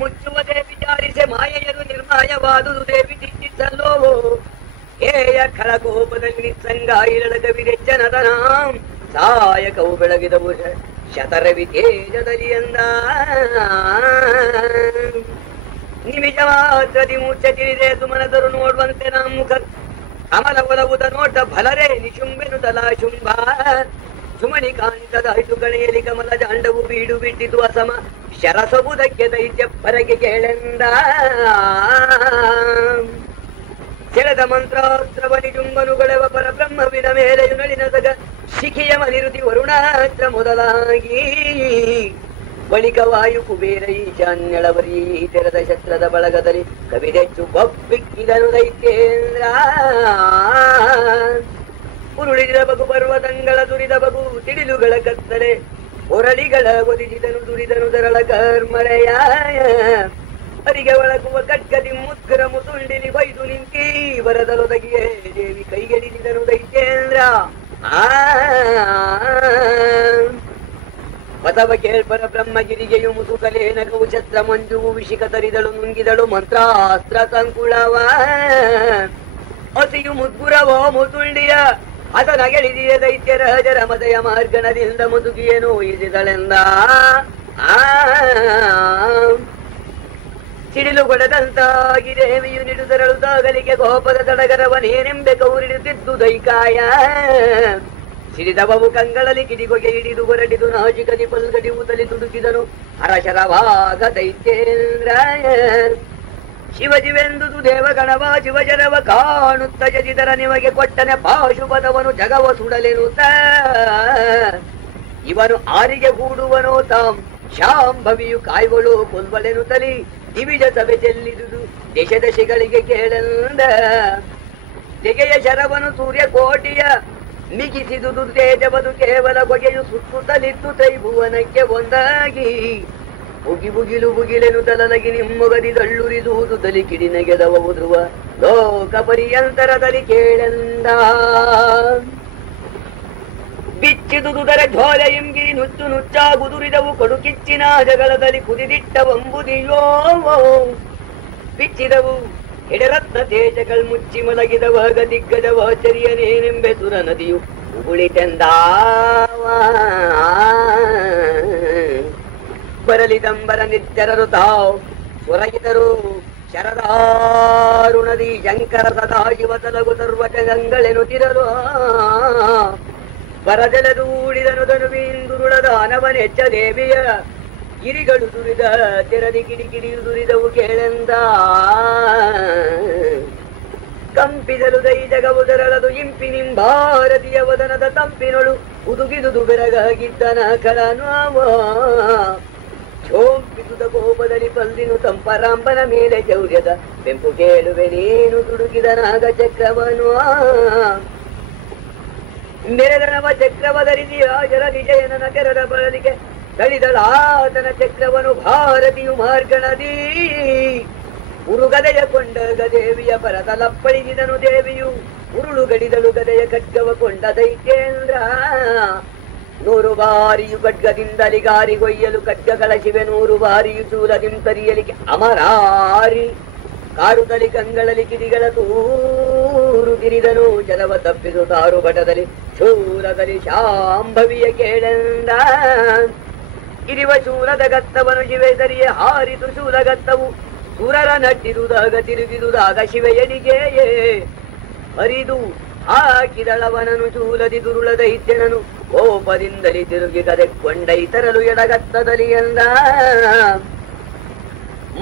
ಮುಚ್ಚುವುದೇ ವಿಚಾರಿಸೆ ಮಾಯೆಯರು ನಿರ್ಮಾಯವಾದುದು ದೇವಿ ತಿಟ್ಟಿಸಲ್ಲೋ ಹೇಯ ಖಳಕೋಪದಲ್ಲಿ ನಿಸ್ಸಂಗ ಇರಳಗವಿರೆಜ್ಜನದನ ಸಾಯಕವು ಬೆಳಗಿದವು ಶತರವಿ ತೇಜದಲ್ಲಿ ಎಂದ ನಿಮಿಷ ಮಾತ್ರದಿ ಮೂರ್ಛ ತಿಳಿದೆ ಸುಮನದರು ನೋಡುವಂತೆ ನಮ್ಮ ಮುಖ ಕಮಲ ಒಲವುದ ನೋಟ ಫಲರೇ ನಿಶುಂಬೆನು ತಲಾ ಶುಂಭ ಸುಮಣಿ ಕಾಂತದಾಯ್ತು ಗಣೆಯಲ್ಲಿ ಕಮಲ ಜಾಂಡವು ಬೀಡು ಬಿಟ್ಟಿತು ಅಸಮ ಶರಸಬುದಕ್ಕೆ ದೈತ್ಯ ಪರಗೆ ಕೇಳೆಂದ ಸೆಳೆದ ಮಂತ್ರಾಸ್ತ್ರವ ನಿಜುಂಬನುಗಳೆವ ಪರಬ್ರಹ್ಮವಿನ ಮೇಲೆಯು ನಳಿನಸಗ ಶಿಖಿಯ ಮನಿರುತಿ ವರುಣಾಸ್ತ್ರ ಮೊದಲಾಗಿ ಬಳಿಕ ವಾಯು ಕುಬೇರ ಈಶಾನ್ಯಳವರಿ ತೆರೆದ ಶಸ್ತ್ರದ ಬಳಗದಲ್ಲಿ ಕವಿದೆಚ್ಚು ಬೊಬ್ಬಿಕ್ಕಿದನು ದೈತ್ಯೇಂದ್ರ ಉರುಳಿದ ಬಗು ಪರ್ವತಂಗಳ ದುರಿದ ಬಗು ತಿಡಿಲುಗಳ ಕತ್ತಲೆ ಹೊರಳಿಗಳ ಒದಿಸಿದನು ದುರಿದನು ದರಳ ಕರ್ಮಳೆಯ ಅರಿಗೆ ಒಳಗುವ ಕಟ್ಕದಿ ಮುತ್ಕರ ಮುಸುಂಡಿಲಿ ಬೈದು ನಿಂತಿ ಬರದಲೊದಗಿಯೇ ದೇವಿ ಕೈಗೆಡಿಸಿದನು ದೈತ್ಯೇಂದ್ರ ಪತವ ಕೇಳ್ಪರ ಬ್ರಹ್ಮಗಿರಿಗೆಯು ಮುಸುಕಲೇನ ಕೌಶಸ್ತ್ರ ಮಂಜುವು ವಿಷಿಕ ತರಿದಳು ನುಂಗಿದಳು ಮಂತ್ರಾಸ್ತ್ರ ಸಂಕುಳವ ಅಸಿಯು ಮುದ್ಗುರವೋ ಮುಸುಂಡಿಯ ಹಸನಗೆಳಿದಿಯ ದೈತ್ಯರ ಹಜರ ಮದಯ ಮಾರ್ಗಣದಿಂದ ಮುದುಗಿಯೇನು ಇಸಿದಳೆಂದ ಸಿಡಿಲು ಕೊಡದಂತಾಗಿ ದೇವಿಯು ನಿಡುದರಳು ತಾಗಲಿಗೆ ಕೋಪದ ತಡಗರವನೇನೆಂಬೆ ಕೌರಿಡುತ್ತಿದ್ದು ದೈಕಾಯ ಸಿಡಿದವವು ಕಂಗಳಲ್ಲಿ ಕಿಡಿಗೊಗೆ ಹಿಡಿದು ಹೊರಟಿದು ನಾಚಿಕದಿ ಪಲ್ಗಡಿ ಉದಲಿ ತುಡುಕಿದನು ಹರಶರವಾಗ ದೈತ್ಯೇಂದ್ರ ಶಿವಜಿವೆಂದುದು ದೇವಗಣವ ಶಿವಜರವ ಕಾಣುತ್ತ ಜಜಿದರ ನಿಮಗೆ ಕೊಟ್ಟನೆ ಪಾಶುಪದವನು ಜಗವ ಸುಡಲೆನುತ್ತ ಇವನು ಆರಿಗೆ ಕೂಡುವನೋ ತಾಂ ಶಾಂಭವಿಯು ಕಾಯ್ವಳು ಕೊಲ್ವಳೆನು ತಲಿ ದಿವಿಜ ಸಭೆ ಚೆಲ್ಲಿದುದು ದೇಶ ದಶೆಗಳಿಗೆ ಕೇಳೆಂದ ತೆಗೆಯ ಶರವನು ಸೂರ್ಯ ಕೋಟಿಯ ಮಿಗಿಸಿದುದು ತೇಜವದು ಕೇವಲ ಬಗೆಯು ಸುತ್ತುತ್ತಲಿತ್ತು ತ್ರೈಭುವನಕ್ಕೆ ಒಂದಾಗಿ ಬುಗಿ ಬುಗಿಲು ಬುಗಿಲೆನು ತಲಲಗಿ ನಿಮ್ಮೊಗದಿ ದಳ್ಳುರಿದುವುದು ತಲಿ ಕಿಡಿನಗೆದವ ಧ್ರುವ ಲೋಕ ಪರ್ಯಂತರದಲ್ಲಿ ಕೇಳೆಂದ ಬಿಚ್ಚಿದುದುದರ ಜ್ವಾಲೆ ಇಂಗಿರಿ ನುಚ್ಚು ನುಚ್ಚಾಗುದುರಿದವು ಕಡುಕಿಚ್ಚಿನ ಜಗಳದಲ್ಲಿ ಕುದಿದಿಟ್ಟವಂಬುದಿಯೋ ಬಿಚ್ಚಿದವು ಎಡರತ್ನ ತೇಜಗಳು ಮುಚ್ಚಿ ಮಲಗಿದವಾಗ ದಿಗ್ಗಜವ ಚರಿಯನೇನೆಂಬೆ ಸುರ ನದಿಯು ಉಗುಳಿತೆಂದಾವ ಬರಲಿದಂಬರ ನಿತ್ಯರರು ತಾವು ಸ್ವರಗಿದರು ಶರದಾರುಣದಿ ಶಂಕರ ಸದಾಶಿವ ತಲಗು ಸರ್ವಟ ಗಂಗಳೆನುತ್ತಿರಲು ಬರದೆಲೆದೂಡಿದನು ಧನುವಿಂದುರುಳದ ಅನವನೆಚ್ಚ ದೇವಿಯ ಗಿರಿಗಳು ದುರಿದ ತೆರದಿ ಕಿಡಿಕಿಡಿಯು ದುರಿದವು ಕೇಳೆಂದ ಕಂಪಿಸಲು ದೈ ಜಗವು ತೆರಳದು ಇಂಪಿನಿಂಬಾರದಿಯ ವದನದ ತಂಪಿನೊಳು ಉದುಗಿದುದು ಬೆರಗಾಗಿದ್ದನ ಕಳನಾವ ಚೋಂಪಿಸುದ ಕೋಪದಲ್ಲಿ ಪಲ್ದಿನು ತಂಪರಾಂಬನ ಮೇಲೆ ಚೌರ್ಯದ ಬೆಂಪು ಕೇಳುವೆ ನೀನು ತುಡುಕಿದ ನಾಗ ಚಕ್ರವನು ಮೆರೆದನವ ಚಕ್ರವ ಧರಿಸಿ ರಾಜರ ವಿಜಯನನ ಕೆರಡ ಬಳಲಿಕೆ ಕಳಿದಳಾತನ ಚಕ್ರವನು ಭಾರತಿಯು ಮಾರ್ಗಣದಿ ಉರುಗದೆಯ ಕೊಂಡ ದೇವಿಯ ಪರತಲಪ್ಪಳಿಸಿದನು ದೇವಿಯು ಉರುಳು ಗಡಿದಳು ಗದೆಯ ಖಡ್ಗವ ಕೊಂಡ ದೈತ್ಯೇಂದ್ರ 100 ಬಾರಿಯು ಖಡ್ಗದಿಂದಲಿ ಗಾರಿಗೊಯ್ಯಲು ಖಡ್ಗಗಳ ಶಿವೆ 100 ಬಾರಿಯು ಶೂಲದಿಂತರಿಯಲಿಗೆ ಅಮರಾರಿ ಕಾರುದಲ್ಲಿ ಕಂಗಳಲ್ಲಿ ಕಿಡಿಗಳ ತೂರು ತಿರಿದನು ಜಲವ ತಪ್ಪಿಸು ತಾರು ಬಟದಲ್ಲಿ ಶೂಲದಲ್ಲಿ ಶಾಂಭವಿಯ ಕೇಳೆಂದ ಇರಿವ ಶೂಲದ ಗತ್ತವನು ಶಿವೆದರಿಯ ಹಾರಿತು ಶೂಲಗತ್ತವು ಸುರರ ನಟ್ಟಿದುದಾಗ ತಿರುಗಿದುದಾಗ ಶಿವೆಯಡಿಗೆಯೇ ಹರಿದು ಹಾಕಿದಳವನನು ಶೂಲದಿ ದುರುಳ ದೈತ್ಯನನು ಕೋಪದಿಂದಲಿ ತಿರುಗಿ ಕದೆಕೊಂಡೈತರಲು ಎಡಗತ್ತದಲ್ಲಿ ಎಂದ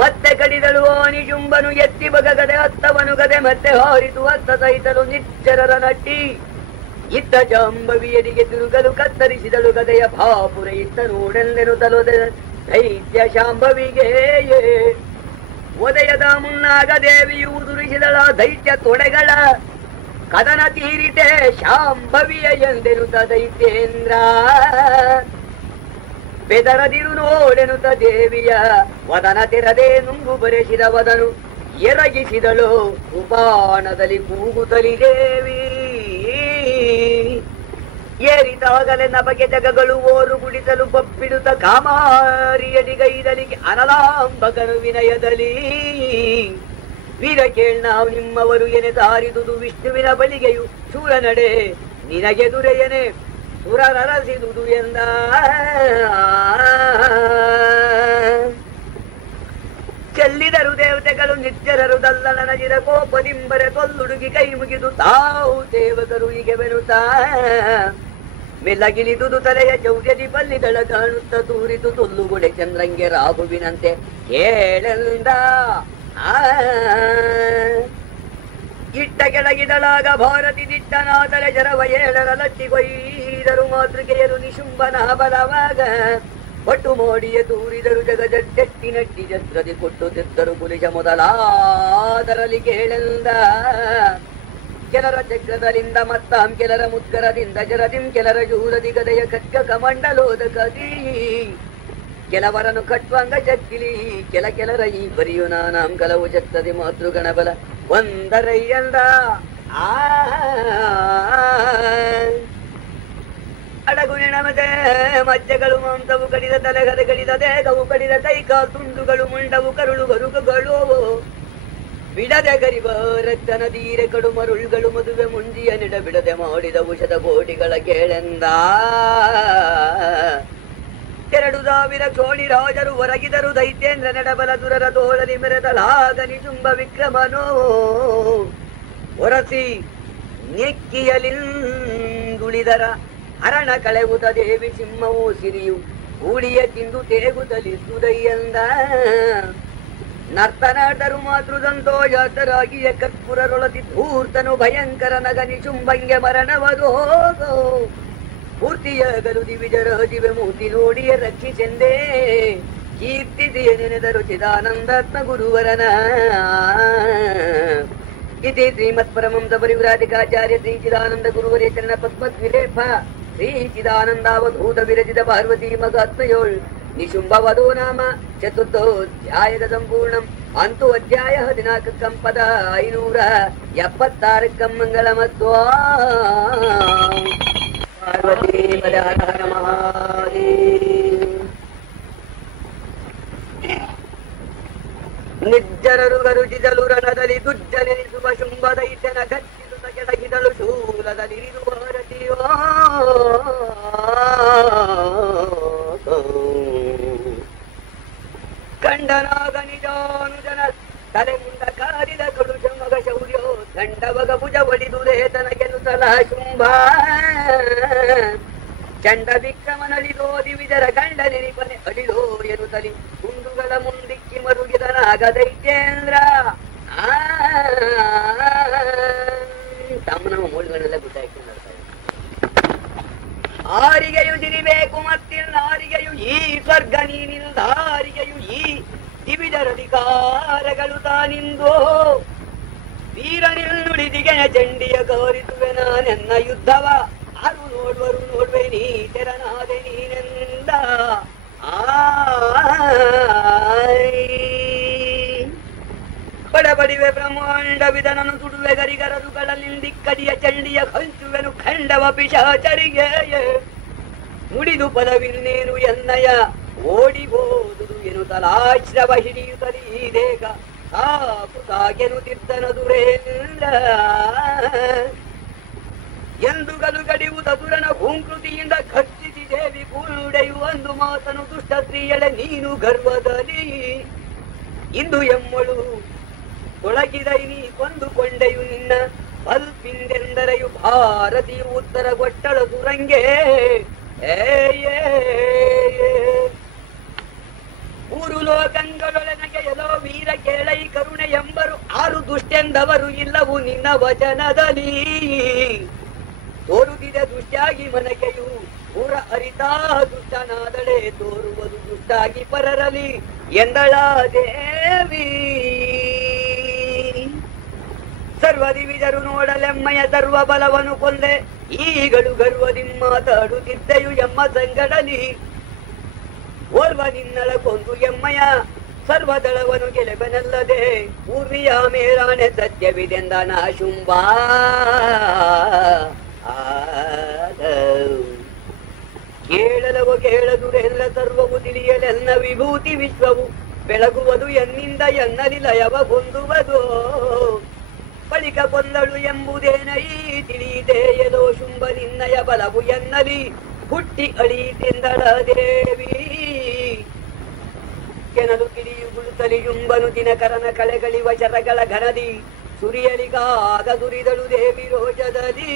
ಮತ್ತೆ ಕಡಿದಳು ನಿಜುಂಬನು ಎತ್ತಿ ಬಗಗದೆ ಹತ್ತವನು ಗದೆ ಮತ್ತೆ ಹಾರಿತು ಹತ್ತ ಸೈತಲು ನಿಚ್ಚರರ ನಟ್ಟಿ ಇತ್ತ ಜಾಂಬವಿಯಡಿಗೆ ತಿರುಗಲು ಕತ್ತರಿಸಿದಳು ಗದೆಯ ಭಾಪುರ ಇತ್ತ ನೋಡೆಂದೆನು ತಲುದ ದೈತ್ಯ ಶಾಂಭವಿಗೆ ಉದಯದ ಮುನ್ನಾಗ ದೇವಿಯು ಉದುರಿಸಿದಳ ದೈತ್ಯ ತೊಡೆಗಳ ಕದನ ತೀರಿತೆ ಶಾಂಭವಿಯ ಎಂದೆನುತ ದೈತ್ಯೇಂದ್ರ ಬೆದರದಿರು ನೋಡೆನುತ ದೇವಿಯ ವದನ ತೆರದೆ ನುಂಗು ಬರೆಸಿದ ವದನು ಎರಗಿಸಿದಳು ಉಪಾಣದಲ್ಲಿ ಕೂಗುತ್ತಲಿ ದೇವಿ ಏರಿದಾಗಲೇ ನಮಗೆ ಜಗಗಳು ಓರು ಗುಡಿಸಲು ಬಬ್ಬಿಡುತ್ತ ಕಾಮಾರಿಯಡಿಗೈದಲಿಗೆ ಅನಲಾಂಬಕನು ವಿನಯದಲ್ಲಿ ವೀರ ಕೇಳ್ ನಾವು ನಿಮ್ಮವರು ಎನೆ ದಾರಿದುದು ವಿಷ್ಣುವಿನ ಬಳಿಗೆಯು ಶೂರ ನಡೆ ನಿನಗೆದುರೆಯನೆ ಸುರರಸಿದುದು ಎಂದ ಚೆಲ್ಲಿದರು ದೇವತೆಗಳು ನಿತ್ಯರರು ದಲ್ಲನ ಜಿರ ಕೋಪದಿಂಬರೆ ತೊಲ್ಲುಡುಗಿ ಕೈ ಮುಗಿದು ತಾವು ದೇವತರು ಹೀಗೆ ಬೆನುತ್ತಾ ಮೆಲ್ಲಗಿಳಿದುದು ತಲೆಯ ಚೌರ್ಯದಿ ಬಲ್ಲಿದಳ ಕಾಣುತ್ತ ತೂರಿತು ತೊಲ್ಲುಗುಡೆ ಚಂದ್ರಂಗೆ ರಾಘುವಿನಂತೆ ಕೇಳೆಂದ ಇಟ್ಟ ಕೆಳಗಿದಳಾಗ ಭಾರತಿ ದಿಟ್ಟನಾದಳೆ ಜರವ ಏಳರ ಲಟ್ಟಿಗೊಯ್ದರು ಮಾತೃಕೆಯರು ನಿಶುಂಬನ ಬಲವಾಗ ಒಟ್ಟು ಮೋಡಿಯ ತೂರಿದರು ಜಗಜಟ್ಟಿ ನಟ್ಟಿ ಜತ್ರದಿ ಕೊಟ್ಟು ತಿತ್ತರು ಪುಲಿಶ ಮೊದಲಾದರಲ್ಲಿ ಕೇಳೆಂದ ಕೆಲರ ಚಕ್ರದಲ್ಲಿಂದ ಮತ್ತಾಂ ಕೆಲರ ಮುತ್ಕರದಿಂದ ಜರದಿಂ ಕೆಲರ ಜೂರದಿ ಗದೆಯ ಖಡ್ಗ ಕಮಂಡಲೋದ ಕದಿ ಕೆಲವರನ್ನು ಕಟ್ವಂಗ ಚಕ್ಕಿಲಿ ಕೆಲರ ಈ ಬರಿಯು ನಾನಾಂ ಕಲವು ಚತ್ತದಿ ಮಾತೃಗಣಬಲ ಒಂದರಯ್ಯಂದ ಅಡಗು ನೆಣಮದೆ ಮಜ್ಜೆಗಳು ಮಾಂಸವು ಕಡಿದ ತಲೆಗದೆ ಕಡಿದ ದೇಹವು ಕಡಿದ ಕೈಕಾಲ್ ತುಂಡುಗಳು ಮುಂಡವು ಕರುಳು ಗರುಗುಗಳು ಬಿಡದೆ ಗರಿಬ ರಕ್ತನ ತೀರೆ ಕಡು ಮರುಳುಗಳು ಮದುವೆ ಮುಂಜಿಯ ನಿಡ ಬಿಡದೆ ಮಾಡಿದ ಉಷದ ಕೋಟಿಗಳ ಕೇಳೆಂದ 2000 ಚೋಳಿ ರಾಜರು ಹೊರಗಿದರು ದೈತ್ಯೇಂದ್ರ ನಡಬಲ ದುರರ ತೋಳಲಿ ಮೆರೆದಲಾಗ ನಿಜುಂಬ ವಿಕ್ರಮನೋ ಹೊರಸಿ ನೆಕ್ಕಿಯಲಿಂದುಳಿದರ ಹರಣ ಕಳೆವುತ ದೇವಿ ಸಿಂಹವು ಸಿರಿಯು ಕೂಡಿಯ ತಿಂದು ತೇಗುತ್ತಲಿಸುದಯ್ಯಂದ ನರ್ತನಾಟರು ಮಾತೃ ಸಂತೋಷರಾಗಿಯ ಕರ್ಪುರರೊಳತಿ ಧೂರ್ತನು ಭಯಂಕರ ನಗ ನಿಶುಂಭಂಗೆ ಮರಣವದು ಹೋಗೋ ಪೂರ್ತಿಯಾಗಲು ದಿವಿಜರ ದಿವೆ ಮೂರ್ತಿ ನೋಡಿಯ ರಕ್ಷಿಸೆಂದೇ ಕೀರ್ತಿಸಿಯ ನೆನೆದರು ಚಿದಾನಂದಾತ್ಮ ಗುರುವರನ ಇತಿ ಶ್ರೀಮತ್ ಪರಮಂಸ ಪರಿವ್ರಾಜಕಾಚಾರ್ಯ ಶ್ರೀ ಚಿದಾನಂದ ಗುರುವರೇ ಚರಣ ಪದ್ಮದ್ವಿಲೇಪ ಶ್ರೀ ಚಿದಾನಂದಾವಧೂತ ವಿರಚಿತ ಪಾರ್ವತಿ ಮಗಾತ್ಮಯೋಳ್ ನಿಶುಂಭವಧೋ ನಾಮ ಚತುರ್ಥೋಧ್ಯಾಯದ ಸಂಪೂರ್ಣಂ ಅಂತೂ ಅಧ್ಯಾಯ 14 ಪದ 576 ಮಂಗಳಮತ್ವ ಪಾರ್ವತಿ ಪದಾರ ಮಹಾದೇವ ನಿರ್ಜರರು ಗರುಜಿದಲು ರಣದಲ್ಲಿ ದುಜ್ಜನೆನಿಸುವ ಶುಂಭದೈತ್ಯನ ಗಚ್ಚಿಸುತ್ತ ಕೆಳಗಿದಳು ಶೂಲದಲ್ಲಿರಿದು ಭಾರತೀಯೋ ಕಂಡನಾಗ ನಿಜಾನುಜನ ತಲೆ ಮುಂದ ಕಾರಿದ ಕಡು ಶಮಗ ಶೌರ್ಯೋ ದಂಡವಗ ಭುಜ ಒಡಿದು ಲೇತನ ಗೆಲ್ಲುತ್ತಲ ಶುಂಭ ಚಂಡ ವಿಕ್ರಮನಳಿದೋ ದಿವಿಜರ ಗಂಡ ನೆನಿಪನೆ ಅಳಿದೋ ಎನ್ನುತ್ತಲಿ ಗುಂಡುಗಳ ಮುಂದಿಕ್ಕಿ ಮರುಗಿದನಾಗ ದೈತ್ಯೇಂದ್ರ ತಮ್ಮನ ಮೂಳುಗಳೆಲ್ಲ ಗುಡ್ಡ ಹಾಕಿ ಆರಿಗೆಯು ದಿರಿಬೇಕು ಮತ್ತಿಲ್ಲ ಆರಿಗೆಯು ಈ ಸ್ವರ್ಗ ನೀನಿಲ್ಲ ಆರಿಗೆಯು ಈ ದಿವಿಜರಧಿಕಾರಗಳು ತಾನಿಂದೋ ವೀರನಿಲ್ಲುಳಿದಿಗೆಯ ಚಂಡಿಯ ಕೋರಿಸುವೆ ನಾನೆನ್ನ ಯುದ್ಧವ ಆರು ನೋಡುವರು ನೋಡುವೆ ನೀ ತೆರನಾದೆ ನೀನೆಂದ ಪಡಬಡಿವೆ ಬ್ರಹ್ಮಾಂಡ ವಿಧನನು ಸುಡುವೆ ಗರಿಗರದುಗಳಲ್ಲಿಂದಿಕ್ಕಡಿಯ ಚಂಡಿಯ ಹಂಚುವೆನು ಖಂಡವ ಪಿಶಾಚರಿಗೆ ಮುಡಿದು ಪದವಿನ್ನೇನು ಎನ್ನಯ ಓಡಿಬೋದು ಎನ್ನುತ್ತಲಾಶ್ರವ ಹಿಡಿಯುತ್ತಲೀ ದೇಗ ಸಾಕು ಸಾಗೆನು ತಿರ್ತನ ದುರೇಂದ್ರ ಎಂದುಗಲು ಗಡಿಯುವುದ ದುರನ ಭೂಂಕೃತಿಯಿಂದ ಖರ್ಚಿಸಿ ದೇವಿ ಕೂಡೆಯು ಒಂದು ಮಾತನು ದುಷ್ಟ ಸ್ತ್ರೀಯಳೆ ನೀನು ಗರ್ವದಲ್ಲಿ ಇಂದು ಎಮ್ಮಳು ಒಳಗಿದೈ ನೀ ಕೊಂದುಕೊಂಡೆಯು ನಿನ್ನ ಬಲ್ಪಿಂದೆಂದರೆಯು ಭಾರತೀಯ ಉತ್ತರ ಗೊಟ್ಟಳ ಸುರಂಗೆ ಮೂರು ಲೋಕಂಗಳೊಳನಗೆ ಎಲ್ಲೋ ವೀರ ಕೇಳೈ ಕರುಣೆ ಎಂಬರು ಆರು ದುಷ್ಟೆಂದವರು ಇಲ್ಲವು ನಿನ್ನ ವಚನದಲ್ಲಿ ತೋರುತ್ತಿದೆ ದುಷ್ಟಾಗಿ ಮನಕೆಯು ಪೂರ ಅರಿತಾ ದುಷ್ಟನಾದಳೆ ತೋರುವುದು ದುಷ್ಟಾಗಿ ಪರರಲಿ ಎಂದಳ ದೇವಿ ಸರ್ವದಿವಿಜರು ನೋಡಲೆಮ್ಮಯ ಸರ್ವ ಬಲವನು ಕೊಂದೆ ಈಗಳು ಗರ್ವದಿ ಮಾತಾಡುತ್ತಿದ್ದೆಯು ಎಮ್ಮ ಸಂಗಡಲಿ ಓರ್ವ ನಿನ್ನಳ ಕೊಂದು ಎಮ್ಮಯ ಸರ್ವದಳವನು ಗೆಲುವೆನಲ್ಲದೆ ಪೂರ್ವಿಯ ಮೇಲಾಣೆ ಸತ್ಯವಿದೆಂದ ನಾ ಶುಂಭ ಕೇಳಲವು ಕೇಳದುರೆಲ್ಲ ಸರ್ವವು ತಿಳಿಯಲೆಲ್ಲ ವಿಭೂತಿ ವಿಶ್ವವು ಬೆಳಗುವುದು ಎನ್ನಿಂದ ಎನ್ನಲಿ ಲಯವ ಹೊಂದುವುದು ಬಳಿಕ ಕೊಂದಳು ಎಂಬುದೇನೈ ತಿಳಿಯಿದೆಯದೋ ಶುಂಭ ನಿನ್ನಯ ಬಲವು ಎನ್ನಲಿ ಹುಟ್ಟಿ ಅಳೀತೆಂದಳ ದೇವಿ ಕೆನಲು ಕಿಡಿಯುಗುಳುತ್ತಲಿ ಶುಂಭನು ದಿನಕರನ ಕಳೆಗಳಿವ ಶರಗಳ ಘನದಿ ಸುರಿಯಲಿಗಾಗ ದುರಿದಳು ದೇವಿ ರೋಜದಲ್ಲಿ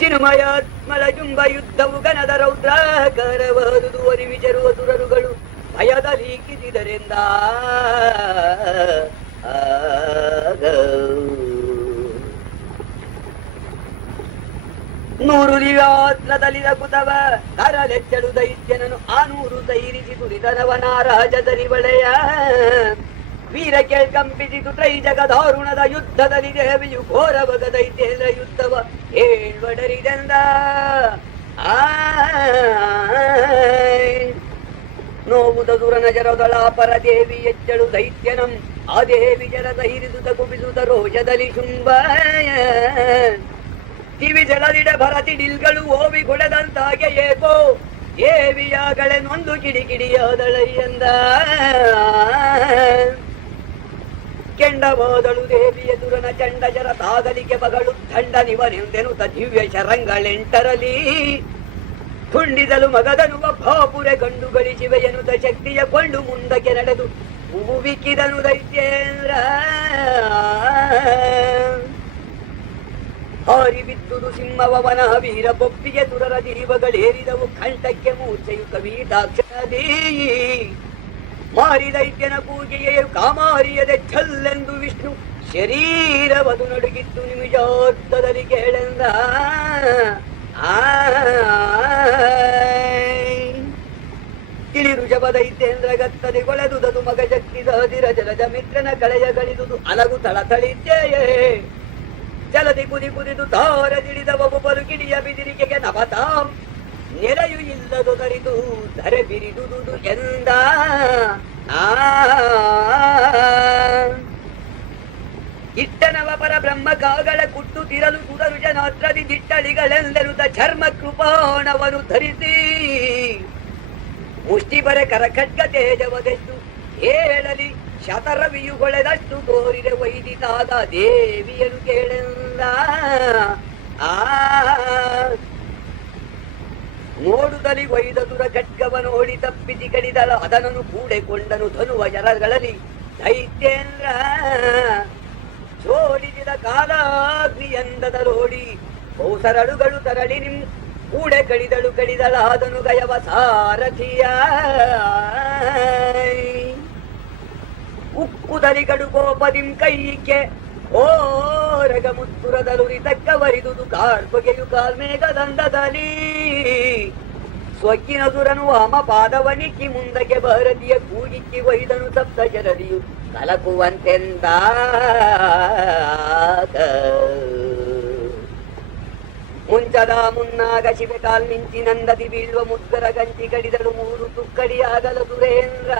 ಚಿನ್ಮಯಾತ್ಮಲ ಜುಂಬ ಯುದ್ಧವು ಗನದ ರೌದ್ರಾಕರವಾದುದು ಅರಿವಿಜರುವ ಸುರರುಗಳು ಭಯದಲ್ಲಿ ಕಿಸಿದರೆಂದ ನೂರು ದಿವ್ಯಾತ್ಮದಲ್ಲಿದ ಕುತವ ಕರಲೆಚ್ಚಳು ದೈತ್ಯನನು ಆ ನೂರು ತೈರಿಸಿ ದುರಿದನವನ ರಾಜದರಿ ಬಳೆಯ ವೀರ ಕೇಳ್ಕಂಪಿಸಿತು ತ್ರೈ ಜಗದಾರುಣದ ಯುದ್ಧದಲ್ಲಿ ದೇವಿಯು ಘೋರವಗ ದೈತ್ಯೇಂದ್ರ ಯುದ್ಧವ ಹೇಳ್ಬಡರಿದೆಂದ ನೋವುದ ದುರನ ಜರದಳ ಪರದೇವಿ ಎಚ್ಚಳು ದೈತ್ಯನಂ ಆ ದೇವಿ ಜರದ ಹಿರಿದುತ ಕುಬಿಸುತ್ತ ರೋಷದಲ್ಲಿ ಶುಂಭ ಕಿವಿ ಜಲದಿಡ ಭರತಿಡಿಲ್ಗಳು ಓವಿ ಕೊಡದಂತಾಗೆ ಏಕೋ ದೇವಿಯಾಗಳೆ ನೊಂದು ಕಿಡಿಕಿಡಿಯಾದಳಯ್ಯಂದ ಕೆಂಡವಾದಳು ದೇವಿಯ ದುರನ ಚಂಡ ಜರ ತಾಗಲಿಕೆ ಬಗಳು ದಂಡ ನಿವನೆಂದೆನುತ ದಿವ್ಯ ಶರಂಗಳೆಂಟರಲಿ ತುಂಡಿದಲು ಮಗದನು ಬಾಪುರೆ ಗಂಡು ಗಳಿಸಿವೆಯನುತ ಶಕ್ತಿಯ ಕೊಂಡು ಮುಂದಕ್ಕೆ ನಡೆದು ಹೂವಿಕ್ಕಿದನು ದೈತ್ಯೇಂದ್ರ ಹಾರಿ ಬಿದ್ದುದು ಸಿಂಹವನ ವೀರ ಬೊಪ್ಪಿಗೆ ತುರರ ಜೀವಗಳೇರಿದವು ಕಂಠಕ್ಕೆ ಮೂರ್ಛೆಯು ಕವೀಟಾಕ್ಷರದೀ ಮಾರಿ ದೈತ್ಯನ ಪೂಜೆಯೇ ಕಾಮಾರಿಯದೆ ಛಲ್ಲೆಂದು ವಿಷ್ಣು ಶರೀರವದು ನಡುಗಿತ್ತು ನಿಮಿಷೋತ್ತದಲ್ಲಿ ಕೇಳೆಂದ ಕಿಳಿ ಋಷಭ ದೈತ್ಯೇಂದ್ರ ಗತ್ತದಿ ಕೊಳೆದುದದು ಮಗ ಶಕ್ತಿದ ಹದಿರ ಜಲಜ ಮಿತ್ರನ ಕಳೆಯ ಗಳಿದುದು ಅಲಗು ತಳತಳಿದ್ದೇಯೇ ಜಲದಿ ಕುದಿ ಕುದಿದು ತಾರ ಜಿಡಿದವವು ಬರುಕಿಡಿಯ ಬಿದಿರಿಕೆಗೆ ನವತಾಂ ನೆರೆಯು ಇಲ್ಲದು ತರಿದು ಧರೆ ಬಿರಿದುದು ಎಂದ ಇಟ್ಟನವ ಪರ ಬ್ರಹ್ಮ ಕಾಗಳ ಕುಟ್ಟು ತಿರಲು ಸುರರು ಜನಾತ್ರದಿ ದಿಟ್ಟಳಿಗಳೆಂದೆನುತ ಚರ್ಮ ಕೃಪಾಣವನ್ನು ಧರಿಸಿ ಮುಷ್ಟಿ ಬರೆ ಕರ ಖಡ್ಗ ತೇಜವದೆಷ್ಟು ಹೇಳಲಿ ಶತರವಿಯು ಹೊಳೆದಷ್ಟು ತೋರಿದೆ ವೈದಿತಾದ ದೇವಿಯನು ಕೇಳೆಂದ ನೋಡುತ್ತಲಿ ವೈದ ದುರ ಖಡ್ಗವ ನೋಡಿ ತಪ್ಪಿಸಿ ಕಡಿದಳ ಅದನನ್ನು ಕೂಡೆಕೊಂಡನು ಧನುವ ಜರಗಳಲ್ಲಿ ದೈತ್ಯೇಂದ್ರ ಜೋಡಿಸಿದ ಕಾಲಾಗ್ನಿ ಎಂದದಲೋಡಿ ಕೌಸರಳುಗಳು ತರಳಿ ನಿಮ್ ಕೂಡೆ ಕಡಿದಳ ಅದನು ಗಯವ ಸಾರಥಿಯ ಉಕ್ಕುದಲಿ ಕಡು ಕೋಪದಿಂ ಕೈಕೆ ಓರಗ ಮುತ್ತುರದಲುರಿ ತಕ್ಕವರಿದುದು ಕಾರ್ಪಗೆಯು ಕಾಲ್ಮೇಘದಂಡದಲ್ಲಿ ಸ್ವಕ್ಕಿನ ಸುರನು ವಾಮ ಪಾದವನಿಕ್ಕಿ ಮುಂದಕ್ಕೆ ಭಾರತೀಯ ಕೂಗಿಕ್ಕಿ ಒಯ್ದನು ಸಪ್ತ ಜರದಿಯು ಕಲಕುವಂತೆಂದ ಮುಂಚದ ಮುನ್ನಾಗ ಶಿವೆ ಕಾಲ್ ಮಿಂಚಿ ನಂದದಿ ಬೀಳುವ ಮುದ್ಗರ ಗಂಚಿ ಕಡಿದಳು ಮೂರು ತುಕ್ಕಡಿಯಾಗಲ ಸುರೇಂದ್ರ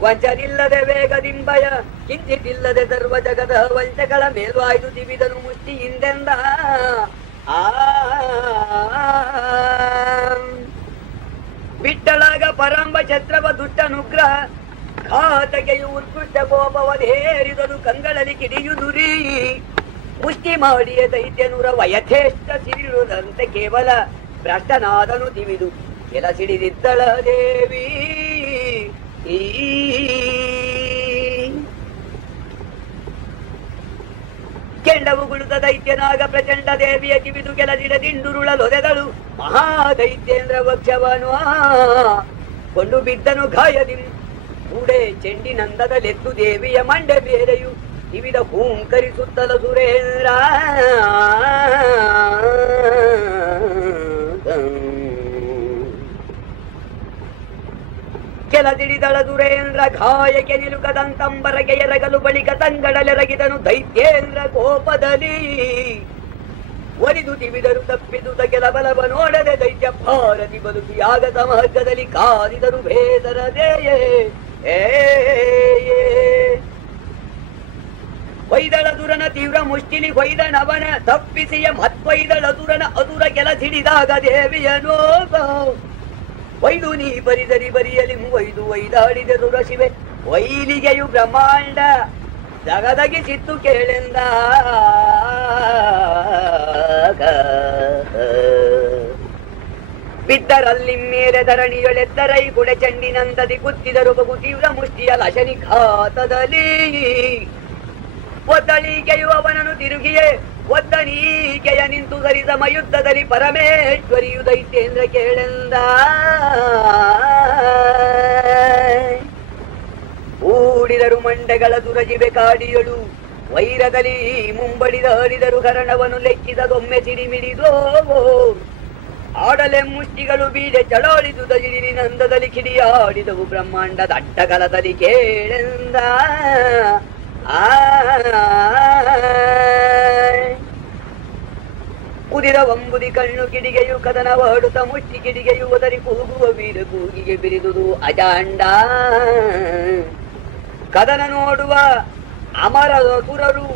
ವಂಚನಿಲ್ಲದೆ ವೇಗದಿಂಬಯ ಕಿಂಚಿತಿಲ್ಲದೆ ಸರ್ವ ಜಗದ ವಂಚಗಳ ಮೇಲ್ವಾಯ್ದು ದಿವಿದನು ಮುಷ್ಟಿ ಹಿಂದೆಂದ ಬಿಟ್ಟಳಾಗ ಪರಂಬ ಛತ್ರವ ದುಷ್ಟನುಗ್ರಹ ಘಾತಕೆಯು ಉತ್ಕೃಷ್ಟ ಕೋಪವಧೇರಿದನು ಕಂಗಳಲ್ಲಿ ಕಿಡಿಯುದುರಿ ಮುಷ್ಟಿ ಮಾಡಿಯ ದೈತ್ಯನುರ ವಯಥೇಷ್ಟ ಸಿಡಿರುದಂತೆ ಕೇವಲ ಭ್ರಷ್ಟನಾದನು ದಿವಿದು ಕೆಲ ಸಿಡಿದಿದ್ದಳ ದೇವಿ ಕೆಂಡವುಗುಳುತ್ತ ದೈತ್ಯನಾಗ ಪ್ರಚಂಡ ದೇವಿಯ ಕಿವಿದು ಕೆಲದಿಡದಿಂಡುರುಳಲೊದೆದಳು ಮಹಾದೈತ್ಯೇಂದ್ರ ವಕ್ಷವನು ಕೊಂಡು ಬಿದ್ದನು ಗಾಯದಿ ಕೂಡೆ ಚೆಂಡಿನಂದದಲೆತ್ತು ದೇವಿಯ ಮಂಡೆ ಬೇರೆಯು ಕಿವಿದ ಹೂಂಕರಿಸುತ್ತಲ ಸುರೇಂದ್ರ ಕೆಲದಿಡಿದಳ ದುರೇಂದ್ರ ಘಾಯಕ್ಕೆ ನಿಲುಕದಂತಂಬರಗೆ ಎರಗಲು ಬಳಿಕ ತಂಗಡಲೆರಗಿದನು ದೈತ್ಯೇಂದ್ರ ಕೋಪದಲ್ಲಿ ಒಲಿದು ತಿವಿದರು ತಪ್ಪಿದುದ ಕೆಲ ಬಲವ ನೋಡದೆ ದೈತ್ಯ ಭಾರತಿ ಬದುಕಿಯಾಗ ಸಮಹಗ್ಗದಲ್ಲಿ ಕಾದಿದರು ಭೇದರದೆಯೇ ಹೊಯ್ದಳ ದುರನ ತೀವ್ರ ಮುಷ್ಟಿಲಿ ಹೊಯ್ದನವನ ತಪ್ಪಿಸಿಯ ಮತ್ವೈದಳ ದುರನ ಅದುರ ಕೆಲ ಸಿಡಿದಾಗ ದೇವಿಯನೋ ಒಯ್ದು ನೀ ಬರಿದರಿ ಬರಿಯಲಿ ಒಯ್ದು ಒಯ್ದಾಡಿದರು ರಸಿವೆ ಒಯ್ಲಿಗೆಯು ಬ್ರಹ್ಮಾಂಡ ಜಗದಗಿಸಿತ್ತು ಕೇಳೆಂದ ಬಿದ್ದರಲ್ಲಿ ಮೇಲೆ ಧರಣಿಯೊಳೆದ್ದರೈ ಗುಡೆ ಚಂಡಿನಂದದಿ ಕುತ್ತಿದರು ಬಹು ತೀವ್ರ ಮುಷ್ಟಿಯ ಲಶನಿಘಾತದಲ್ಲಿ ಒದ್ದಳಿಕೆಯು ಅವನನ್ನು ತಿರುಗಿಯೇ ಒದ್ದನೀಕೆಯ ನಿಂತು ಸರಿಸಮ ಯುದ್ಧದಲ್ಲಿ ಪರಮೇಶ್ವರಿಯು ದೈತ್ಯೇಂದ್ರ ಕೇಳೆಂದ ಊಡಿದರು ಮಂಡೆಗಳ ದುರಜಿವೆ ಕಾಡಿಯಳು ವೈರದಲ್ಲಿ ಮುಂಬಡಿದ ಹರಿದರು ಹರಣವನ್ನು ಲೆಕ್ಕಿಸದೊಮ್ಮೆ ಸಿಡಿಮಿಡಿದೋ ಆಡಲೆ ಮುಷ್ಟಿಗಳು ಬೀಡೆ ಚಳಾಳಿದುದಲಿ ನಂದದಲ್ಲಿ ಕಿಡಿಯಾಡಿದವು ಬ್ರಹ್ಮಾಂಡದ ಅಡ್ಡಗಲದಲ್ಲಿ ಕೇಳೆಂದ ಉದಿರ ಒಂಬುದಿ ಕಣ್ಣು ಕಿಡಿಗೆಯು ಕದನವಾಡುತ್ತ ಮುಷ್ಟಿ ಕಿಡಿಗೆಯು ಒದರಿ ಕೂಗುವ ವೀರ ಕೂಗಿಗೆ ಬಿರಿದುದು ಅಜಾಂಡ ಕದನ ನೋಡುವ ಅಮರ ಸುರರು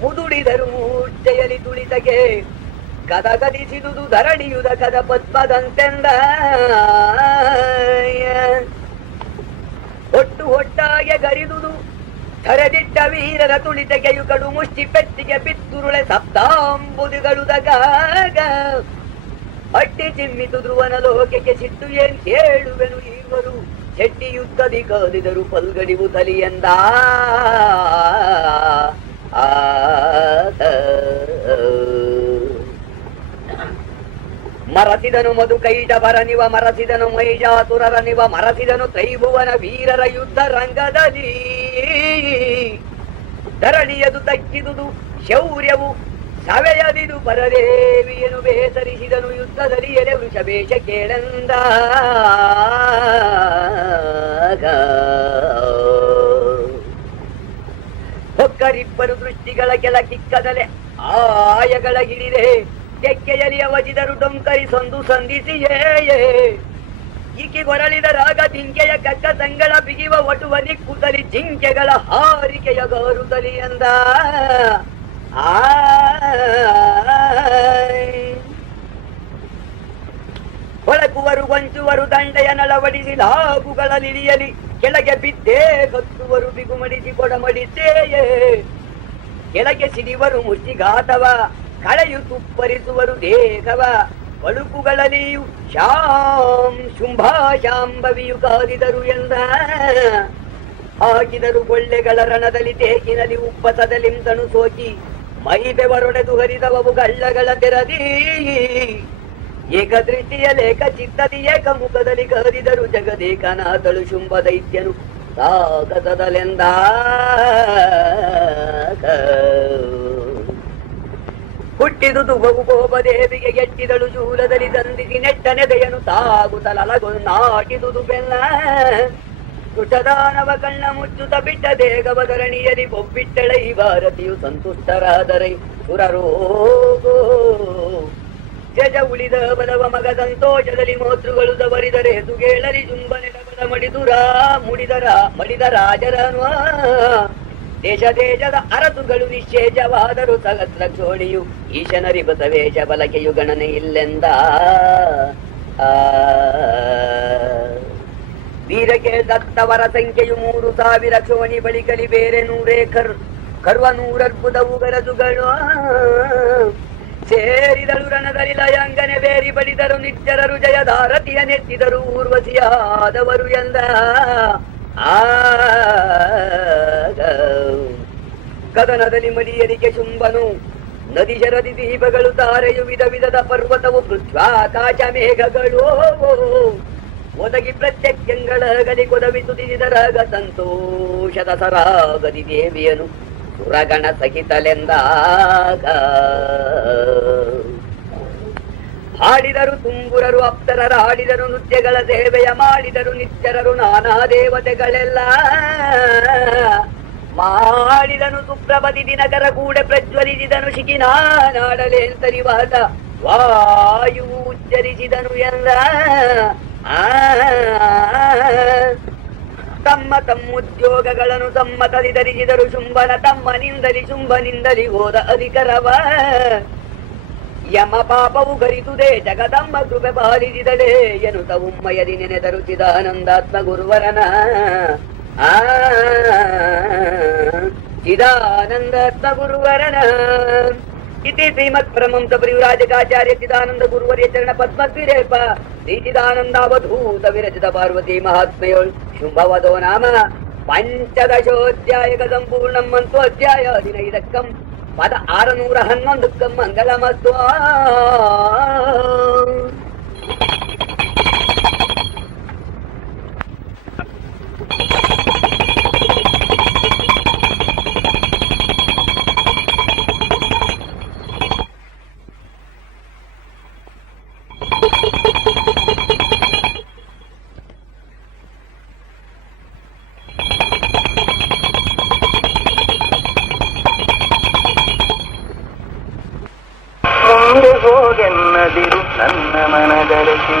ಮುದುಡಿದರು ಮೂರ್ಛೆಯಲಿ ತುಳಿತಗೆ ಕದಗದಿಸಿದುದು ಧರಣಿಯುದ ಕದ ಪದ್ಮದಂತೆಂದ ಒಟ್ಟು ಒಟ್ಟಾಗೆ ಗರಿದುದು ಧರೆದಿಟ್ಟ ವೀರರ ತುಳಿತಗೆಯು ಕಡು ಮುಷ್ಟಿ ಪೆಟ್ಟಿಗೆ ಬಿತ್ತುರುಳೆ ಸಪ್ತಾಂಬುದಿಗಳುದಗಾಗ ಅಟ್ಟಿ ಚಿಮ್ಮಿತು ಧ್ರುವನ ಲೋಕಕ್ಕೆ ಸಿಟ್ಟು ಏನ್ ಕೇಳುವೆನು ಇವರು ಚೆಟ್ಟಿ ಯುದ್ಧದಿ ಕಾದಿದರು ಪಲ್ಗಡಿವು ತಲಿಯಂದ ಮರಸಿದನು ಮಧು ಕೈಟ ಬರನಿವ ಮರಸಿದನು ಮೈಜಾತುರರನಿವ ಮರಸಿದನು ತ್ರೈಭುವನ ವೀರರ ಯುದ್ಧ ರಂಗದಲ್ಲಿ ಧರಣಿಯದು ತಕ್ಕಿದುದು ಶೌರ್ಯವು ಸವೆಯದಿದು ಪರದೇವಿಯನು ಬೇಸರಿಸಿದನು ಯುದ್ಧದಲ್ಲಿ ಎಲೆ ವೃಷಭೇಷ ಕೇಳೆಂದ ಹೊಕ್ಕರಿಬ್ಬರು ದೃಷ್ಟಿಗಳ ಕೆಲ ಕಿಕ್ಕದಲೆ ಆಯಗಳ ಗಿರಿದೆ ತೆಕ್ಕೆಯಲಿ ಅವಜಿದರು ಡೊಂಕರಿ ಸಂದು ಸಂಧಿಸಿಯೇ ಈಕೆ ಗೊರಳಿದ ರಾಗ ಜಿಂಕೆಯ ಕಕ್ಕ ಸಂಗಳ ಬಿಗಿವ ಒಟುವ ನಿಕ್ಕುತ್ತಲಿ ಜಿಂಕೆಗಳ ಹಾರಿಕೆಯ ಗಾರುತ್ತಲಿ ಎಂದ ಹೊಳಕುವರು ಗೊಂಚುವರು ದಂಡೆಯ ನಳವಡಿಸಿ ಲಾಗುಗಳಲಿಳಿಯಲಿ ಕೆಳಗೆ ಬಿದ್ದೇ ಕತ್ತುವರು ಬಿಗುಮಡಿಸಿ ಕೊಡಮಡಿಸೇಯೇ ಕೆಳಗೆ ಸಿಡಿವರು ಮುಷ್ಟಿಘಾತವ ಕಳೆಯು ತುಪ್ಪರಿಸುವರು ದೇಹವ ಬಳುಕುಗಳಲ್ಲಿಯೂ ಶುಂಭಾಶಾಂಭವಿಯು ಕಾದಿದರು ಎಂದ ಹಾಕಿದರು ಕೊಳ್ಳೆಗಳ ರಣದಲ್ಲಿ ತೇಕಿನಲ್ಲಿ ಉಪ್ಪಸದಲಿಂತನು ಸೋಕಿ ಮೈ ಬೆವರೊಡೆದು ಹರಿದವವು ಗಳ್ಳಗಳ ತೆರದಿ ಏಕದೃಷ್ಟಿಯ ಲೇಖ ಚಿತ್ತದಿ ಏಕಮುಖದಲ್ಲಿ ಕದಿದರು ಜಗದೇಕನಾಥಳು ಶುಂಭ ದೈತ್ಯನು ಸಾಗಸದಲೆಂದ ಹುಟ್ಟಿದುದು ಬಹುಕೋಪ ದೇವಿಗೆ ಗೆಟ್ಟಿದಳು ಶೂಲದಲ್ಲಿ ಸಂಧಿಸಿ ನೆಟ್ಟನೆದೆಯನು ತಾಗುತ್ತಲಲಗೊಂದು ನಾಟಿದುದು ಬೆಲ್ಲ ದುಷ್ಟದಾನವ ಕಣ್ಣ ಮುಚ್ಚುತ್ತ ಬಿಟ್ಟ ದೇಗವ ಧರಣಿಯಲಿ ಬೊಬ್ಬಿಟ್ಟಳ ಈ ಭಾರತಿಯು ಸಂತುಷ್ಟರಾದರೈ ಸುರರೋಗೋ ಜಜ ಉಳಿದ ಬಲವ ಮಗ ಸಂತೋಷದಲ್ಲಿ ಮೋತೃಗಳು ದವರಿದರೆ ಸುಗೇಳಲಿ ಜುಂಬನೆಡಬಡ ಮಡಿದ ರಾಜರನು ದೇಶ ದೇಶದ ಅರಸುಗಳು ನಿಶ್ಚೇಷವಾದರು ಸಹಸ್ರ ಕ್ಷೋಣಿಯು ಈಶನರಿ ಬಸವೇಶ ಬಲಕೆಯು ಗಣನೆ ಇಲ್ಲೆಂದ ವೀರಕ್ಕೆ ದತ್ತವರ ಸಂಖ್ಯೆಯು 3000 ಕ್ಷೋಣಿ ಬಳಿಕಲಿ ಬೇರೆ 100 ಕರ್ವ 100 ಅದ್ಭುತವು ಗರಸುಗಳು ಸೇರಿದಳು ರಣದಲ್ಲಿ ಲಯಾಂಗನೆ ಬೇರಿ ಬಡಿದರು ನಿಚ್ಚರರು ಜಯಧಾರತಿಯ ನೆತ್ತಿದರು ಊರ್ವಶಿಯಾದವರು ಎಂದ ಕದನದಲ್ಲಿ ಮಡಿಯಲಿಕೆ ಶುಂಭನು ನದಿ ಶರದಿ ದೀಪಗಳು ತಾರೆಯು ವಿಧ ವಿಧದ ಪರ್ವತವು ಪೃಥ್ವಾಕಾಶ ಮೇಘಗಳು ಒದಗಿ ಪ್ರತ್ಯಕ್ಷಗಳ ಗದಿ ಕೊದವಿಸುತ್ತಿದರಾಗ ಸಂತೋಷದ ಸರಾಗದಿ ದೇವಿಯನು ಸುರಗಣ ಸಹಿತಲೆಂದಾಗ ಹಾಡಿದರು ತುಂಬುರರು ಅಪ್ಸರರ ಹಾಡಿದರು ನೃತ್ಯಗಳ ಸೇವೆಯ ಮಾಡಿದರು ನಿತ್ಯರರು ನಾನಾ ದೇವತೆಗಳೆಲ್ಲ ಮಾಡಿದನು ಸುಪ್ರಭತಿ ದಿನಕರ ಕೂಡ ಪ್ರಜ್ವಲಿಸಿದನು ಶಿಖಿನಾಡಲೆಂತರಿವಾದ ವಾಯು ಉಚ್ಚರಿಸಿದನು ಎಂದ ತಮ್ಮ ತಮ್ಮ ತಮ್ಮುದ್ಯೋಗಗಳನ್ನು ಸಮ್ಮತದಿ ಧರಿಸಿದರು ಶುಂಭನ ಶುಂಭನಿಂದಲಿ ಹೋದ ಅಧಿಕರವ ಯಮ ಪಾಪವು ಗರಿದುದೇ ಜಗದಂಬ ಕೃಪೆ ಪಾಲಿಸಿದಳೆ ಎನ್ನುತ್ತ ಉಮ್ಮಯದಿ ನೆನೆದರು ಚಿದಾನಂದಾತ್ಮ ಗುರುವರನ ಚಿದಾನಂದಾತ್ಮ ಗುರುವರನ ಇತಿ ಶ್ರೀಮತ್ ಪರಮಂಸ ಪರಿವ್ರಾಜಕಾಚಾರ್ಯ ಚಿದಾನಂದ ಗುರುವರ್ಯ ಚರಣ ಪದ್ಮದ್ವಿರೇಪ ಶ್ರೀ ಚಿದಾನಂದಾವಧೂತ ವಿರಚಿತ ಪಾರ್ವತಿ ಮಹಾತ್ಮೆಯೋಳ್ ಶುಂಭವದೋ ನಾಮ ಪಂಚದಶೋಧ್ಯಾಯಕ ಸಂಪೂರ್ಣಂ ಮಂತು ಅಧ್ಯಾಯ 15 ಪದ 611 ಮಂಗಳಮಸ್ತು. ಹೋಗೆನ್ನದಿರು ನನ್ನ ಮನದರಸಿ,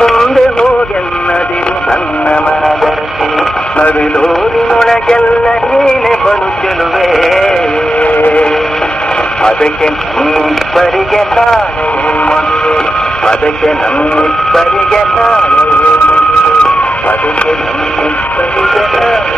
ಮುಂದೆ ಹೋಗೆನ್ನದಿರು ನನ್ನ ಮನದರಸಿ, ನವಿಲೂರಿನೊಳಗೆಲ್ಲ ನೀನೆ ಬರುತ್ತಿರುವೆ, ಅದಕ್ಕೆ ನಮ್ಮಿಬ್ಬರಿಗೆ ನಾಳೆ ಮದುವೆ, ಅದಕ್ಕೆ ನಮ್ಮಿಬ್ಬರಿಗೆ ನಾಳೆ ಮದುವೆ, ಅದಕ್ಕೆ ನಮ್ಮಿಬ್ಬರಿಗೆ ನಾಳೆ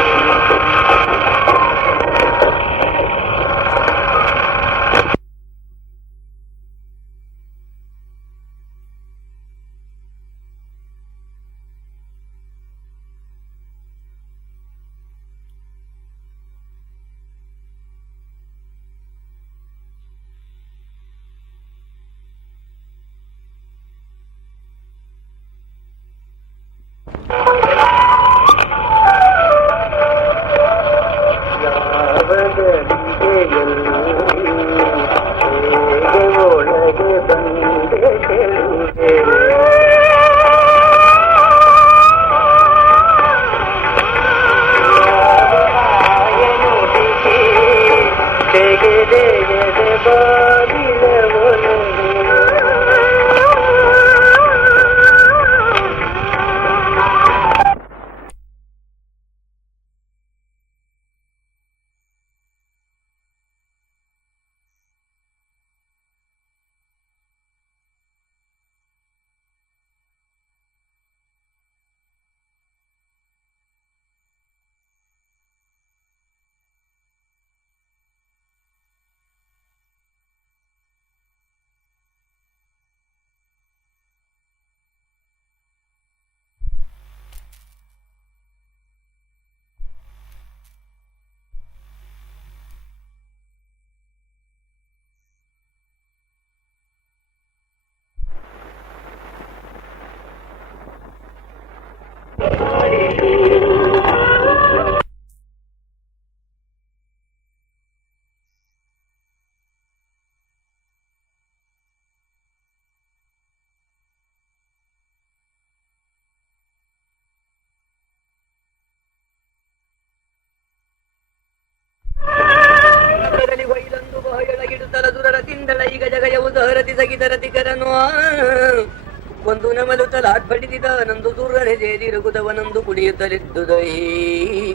ಒಂದು ನಮಲು ತಲಾಟ್ ಪಡಿದಿದ ನಂದು ದೂರನೆ ಜೇದಿರುಗುದವನೊಂದು ಕುಡಿಯುತ್ತಲಿದ್ದುದೈ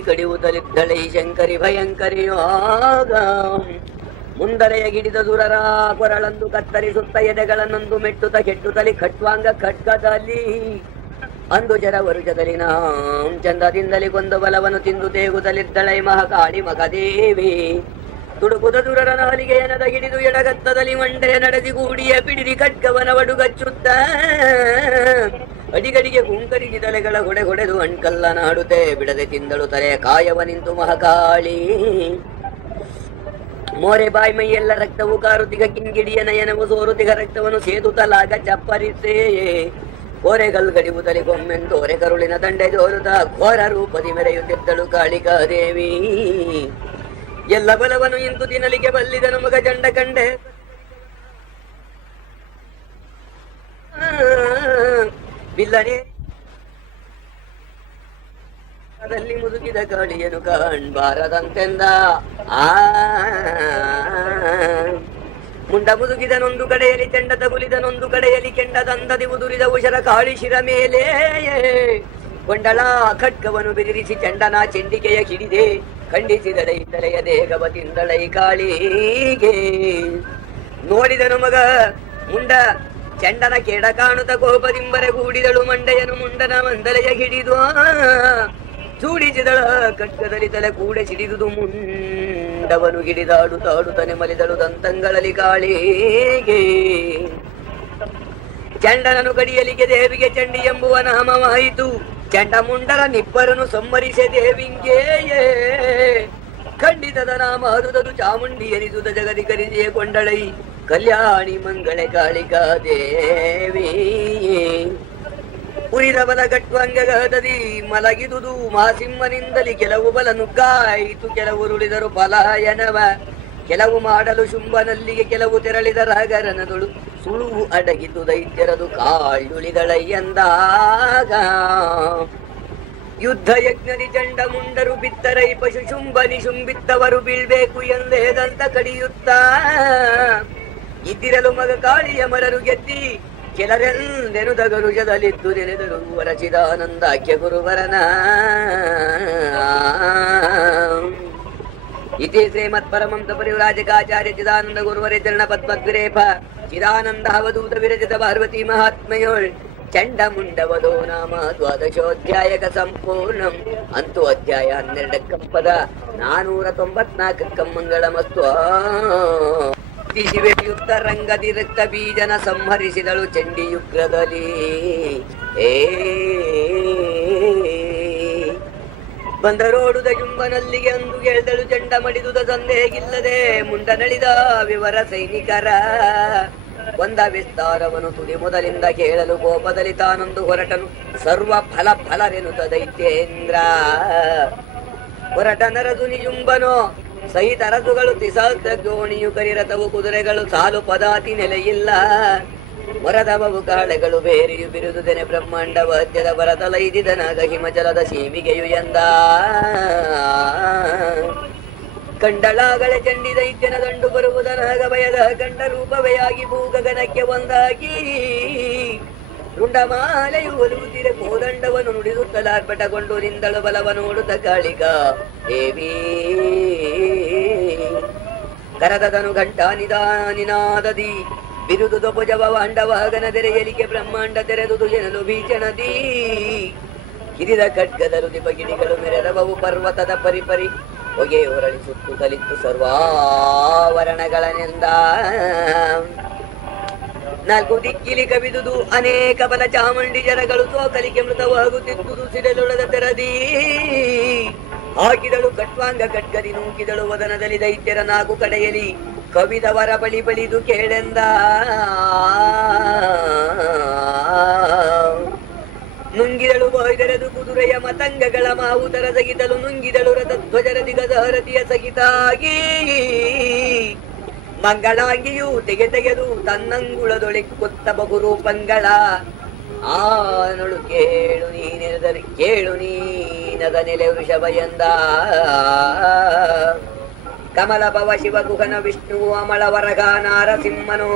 ಕಡಿಯುತ್ತಲಿದ್ದಳೈ ಶಂಕರಿ ಭಯಂಕರಿಯಾಗ ಮುಂದರೆಯ ಗಿಡಿದ ದುರರ ಕೊರಳಂದು ಕತ್ತರಿಸುತ್ತ ಎದೆಗಳನ್ನೊಂದು ಮೆಟ್ಟುತ್ತ ಕೆಟ್ಟುತ್ತಲಿ ಖಟ್ವಾಂಗ ಖಡ್ಗದಲ್ಲಿ ಅಂದು ಜರ ವರುಷದಲ್ಲಿ ನಾಂ ಚಂದದಿಂದಲಿ ಕೊಂದು ಬಲವನ್ನು ತಿಂದು ತೇಗುತ್ತಲಿದ್ದಳೈ ಮಹಾಕಾಳಿ ಮಗದೇವಿ ತುಡುಕುದ ದುರರ ನಾಲಿಗೆಯ ನದ ಹಿಡಿದು ಎಡಗತ್ತದಲ್ಲಿ ಮಂಡೆಯ ನಡೆಸಿ ಗೂಡಿಯ ಪಿಡಿದಿ ಖಡ್ಗವನ ಒಡುಗಚ್ಚುತ್ತ ಅಡಿಗಡಿಗೆ ಕುಂಕರಿಸಿ ತಲೆಗಳ ಹೊಡೆದು ಅಣ್ಕಲ್ಲ ನಾಡುತ್ತೆ ಬಿಡದೆ ತಿಂದಳು ತಲೆ ಕಾಯವ ನಿಂತು ಮಹಾಕಾಳಿ ಮೋರೆ ಬಾಯಿ ಮೈಯೆಲ್ಲ ರಕ್ತವು ಕಾರುತಿಗ ಕಿಂಗಿಡಿಯ ನಯನವು ಸೋರುತಿಗ ರಕ್ತವನ್ನು ಸೇದುತ್ತಲಾಗ ಚಪ್ಪರಿಸೇ ಕೋರೆಗಲ್ ಗಡಿಬುತ್ತಲಿ ಕೊಮ್ಮೆಂದೋರೆ ಕರುಳಿನ ದಂಡೆ ಜೋರುತ್ತ ಘೋರ ರೂಪದಿ ಮೆರೆಯುತ್ತಿದ್ದಳು ಕಾಳಿಕಾದೇವಿ ಎಲ್ಲ ಬಲವನ್ನು ಇಂದು ತಿನ್ನಲಿಕ್ಕೆ ಬಲ್ಲಿದನು ಮಗ ಜಂಡ ಕಂಡೆ ಬಿಲ್ಲನೆ ಅದಲ್ಲಿ ಮುದುಕಿದ ಕಾಳಿಯನು ಕಾಣ್ಬಾರದಂತೆಂದ ಮುಂಡ ಮುದುಕಿದನೊಂದು ಕಡೆಯಲ್ಲಿ ಚೆಂಡ ತಗುಲಿದನೊಂದು ಕಡೆಯಲ್ಲಿ ಕೆಂಡ ದಂದದಿ ಉದುರಿದ ಉಷರ ಕಾಳಿ ಶಿರ ಮೇಲೆ ಕೊಂಡಳ ಖಡ್ಗವನ್ನು ಬೆದರಿಸಿ ಚಂಡನ ಚೆಂಡಿಕೆಯ ಹಿಡಿದೆ ಖಂಡಿಸಿದಳೈ ತಲೆಯ ದೇಹವ ತಿಂದಳೈ ಕಾಳಿಗೆ. ನೋಡಿದನು ಮಗ ಮುಂಡ ಚಂಡನ ಕೆಡ ಕಾಣುತ್ತ ಕೋಪದಿಂಬರೆಗೂಡಿದಳು ಮಂಡೆಯನು ಮುಂಡನ ಮಂದಲೆಯ ಹಿಡಿದು ಚೂಡಿಸಿದಳ ಖಡ್ಗದಲ್ಲಿ ತಲೆ ಕೂಡ ಸಿಡಿದುದು ಮುಂಡವನು ಹಿಡಿದಾಡುತ್ತಾಡುತ್ತಾನೆ ಮಲಿದಳು ದಂತಂಗಳಲ್ಲಿ ಕಾಳಿಗೆ. ಚಂಡನನು ಕಡಿಯಲಿಗೆ ದೇವಿಗೆ ಚಂಡಿ ಎಂಬುವ ನಾಮವಾಯಿತು. ಚಂಡ ಮುಂಡರ ನಿಬ್ಬರನ್ನು ಸಂಹರಿಸೆ ದೇವಿಂಗೆಯೇ ಖಂಡಿತದ ನಾಮ ಅದುದದು ಚಾಮುಂಡಿ ಎನಿಸುದ ಜಗದಿ ಕರಿದೆಯೇ ಕೊಂಡಳೈ ಕಲ್ಯಾಣಿ ಮಂಗಳೆ ಕಾಳಿಕಾ ದೇವಿ. ಉರಿದ ಬಲ ಕಟ್ಟುವಂಗದಿ ಮಲಗಿದುದು ಮಾಸಿಂಹನಿಂದಲಿ ಕೆಲವು ಬಲ ನುಗ್ಗಾಯಿತು ಕೆಲವು ರುಳಿದರು ಪಲಾಯನವ ಕೆಲವು ಮಾಡಲು ಶುಂಭನಲ್ಲಿಗೆ ಕೆಲವು ತೆರಳಿದ ರಾಗರನದಳು ಸುಳುವು ಅಡಗಿತು ದೈತ್ಯರದು ಕಾಳುಳಿದಳಯ್ಯಂದಾಗ. ಯುದ್ಧ ಯಜ್ಞದಿ ಚಂಡ ಮುಂಡರು ಬಿತ್ತರೈ ಪಶು ಶುಂಭನಿ ಶುಂಬಿತ್ತವರು ಬೀಳ್ಬೇಕು ಎಂದೇದಂತ ಕಡಿಯುತ್ತ ಇದ್ದಿರಲು ಮಗ ಕಾಳಿಯ ಮರರು ಗೆದ್ದಿ ಕೆಲರೆಂದೆನುದಗರು ಜದಲಿದ್ದು ನೆನೆದರು ವರಚಿದಾನಂದಾಖ್ಯ ಗುರುವರನ. ಇತಿ ಶ್ರೀಮತ್ ಪರಮಂಸ ಪರಿವ್ರಾಜಕಾಚಾರ್ಯ ಚಿದಾನಂದ ಗುರುವರೇ ಚರಣ ಪದ್ಮದ್ವಿರೇಫ ಚಿದಾನಂದ ಅವಧೂತ ವಿರಚಿತ ಪಾರ್ವತಿ ಮಹಾತ್ಮೆಯೋಳ್ ಚಂಡ ಮುಂಡವದೋ ನಾಮ ದ್ವಾದಶೋಧ್ಯಾಯಕ ಸಂಪೂರ್ಣಂ. ಅಂತೂ ಅಧ್ಯಾಯ 12 ಪದ 494 ಮಂಗಳಮಸ್ತು. ಶಿವೆಯುಕ್ತ ರಂಗದಿ ರಕ್ತ ಬೀಜನ ಸಂಹರಿಸಿದಳು ಚಂಡಿಯುಗ್ರದಲ್ಲಿ. ಬಂದರೋಡುದ ಜುಂಬನಲ್ಲಿಗೆ ಅಂದು ಗೆಳ್ದಳು ಚಂಡ ಮಡಿದುದ ಸಂದೇಹಿಲ್ಲದೆ ಮುಂಡ ನಳಿದ ವಿವರ ಸೈನಿಕರ ಒಂದ ವಿಸ್ತಾರವನು ತುದಿ ಮೊದಲಿಂದ ಕೇಳಲು ಕೋಪದಲ್ಲಿ ತಾನೊಂದು ಹೊರಟನು ಸರ್ವ ಫಲ ಫಲರೆನುತ ದೈತ್ಯೇಂದ್ರ. ಹೊರಟ ನರದು ನಿಜುಂಬನೋ ಸಹಿತ ರಥುಗಳು ತಿಸಹಸ್ರ ಗೋಣಿಯು ಕರಿರಥವು ಕುದುರೆಗಳು ಸಾಲು ಪದಾತಿ ನೆಲೆಯಿಲ್ಲ ಮೊರದವವು ಕಾಳೆಗಳು ಬೇರೆಯು ಬಿರುದುದೆನೆ ಬ್ರಹ್ಮಾಂಡ ವಾದ್ಯದ ಭರತಲೈದಿದನಾಗ ಹಿಮಜಲದ ಸೀಮಿಗೆಯು ಎಂದ. ಕಂಡಳಾಗಳೆ ಚಂಡಿ ದೈತ್ಯನ ದಂಡು ಬರುವುದನಾಗ ಭಯದ ಕಂಡ ರೂಪವೆಯಾಗಿ ಭೂಗಗನಕ್ಕೆ ಒಂದಾಗಿ ರುಂಡಮಾಲೆಯು ಒಲುವುತ್ತಿರೆ ಕೋದಂಡವನ್ನು ನುಡಿಸುತ್ತಲಾರ್ಪಟಗೊಂಡು ನಿಂದಳು ಬಲವ ನೋಡುತ್ತ ಕಾಳಿಕಾ ದೇವಿ. ಕರದನು ಘಂಟಾ ನಿನಾದದಿ ಬಿರುದು ಭುಜವ ವಾಂಡವಾಗನ ತೆರೆಯಲಿಕೆ ಬ್ರಹ್ಮಾಂಡ ತೆರೆದುದು ಜನಲು ಭೀಷಣದಿ. ಹಿರಿದ ಖಡ್ಗದರು ದಿಪಗಿಡಿಗಳು ಮೆರೆದವವು ಪರ್ವತದ ಪರಿಪರಿ ಹೊಗೆ ಹೊರಳಿಸುತ್ತು ಕಲಿತು ಸರ್ವಾವರಣಗಳನೆಂದ. 4 ದಿಕ್ಕಿಲಿ ಕವಿದುದು ಅನೇಕ ಬಲ ಚಾಮುಂಡಿ ಜರಗಳು ಸೋಕಲಿಕೆ ಮೃತವಾಗುತ್ತಿದ್ದುದು ಸಿಡಲೊಳದ ತೆರದಿ. ಹಾಕಿದಳು ಕಟ್ವಾಂಗ ಖಡ್ಗದಿ ನೂಕಿದಳು ವದನದಲ್ಲಿ ದೈತ್ಯರ 4 ಕಡೆಯಲಿ ಕವಿದವರ ಬಳಿ ಬಳಿದು ಕೇಳೆಂದ. ನುಂಗಿದಳು ಬಾಯ್ದೆರೆದು ಕುದುರೆಯ ಮತಂಗಗಳ ಮಾವು ತರದಗಿದಳು ನುಂಗಿದಳು ರಥಧ್ವಜರ ದಿಗದಾರತಿಯ ಸಹಿತಾಗಿ. ಮಂಗಳಾಂಗಿಯು ತೆಗೆದು ತನ್ನಂಗುಳದೊಳಿಕ್ಕುತ್ತ ಬಹುರೂಪಂಗಳ ಆನಳು ಕೇಳು ನೀನದ ನೆಲೆ ವೃಷಭ ಎಂದ. ಕಮಲ ಭವ ಶಿವ ಗುಹನ ವಿಷ್ಣುವು ಅಮಳ ವರಗ ನಾರಸಿಂಹನು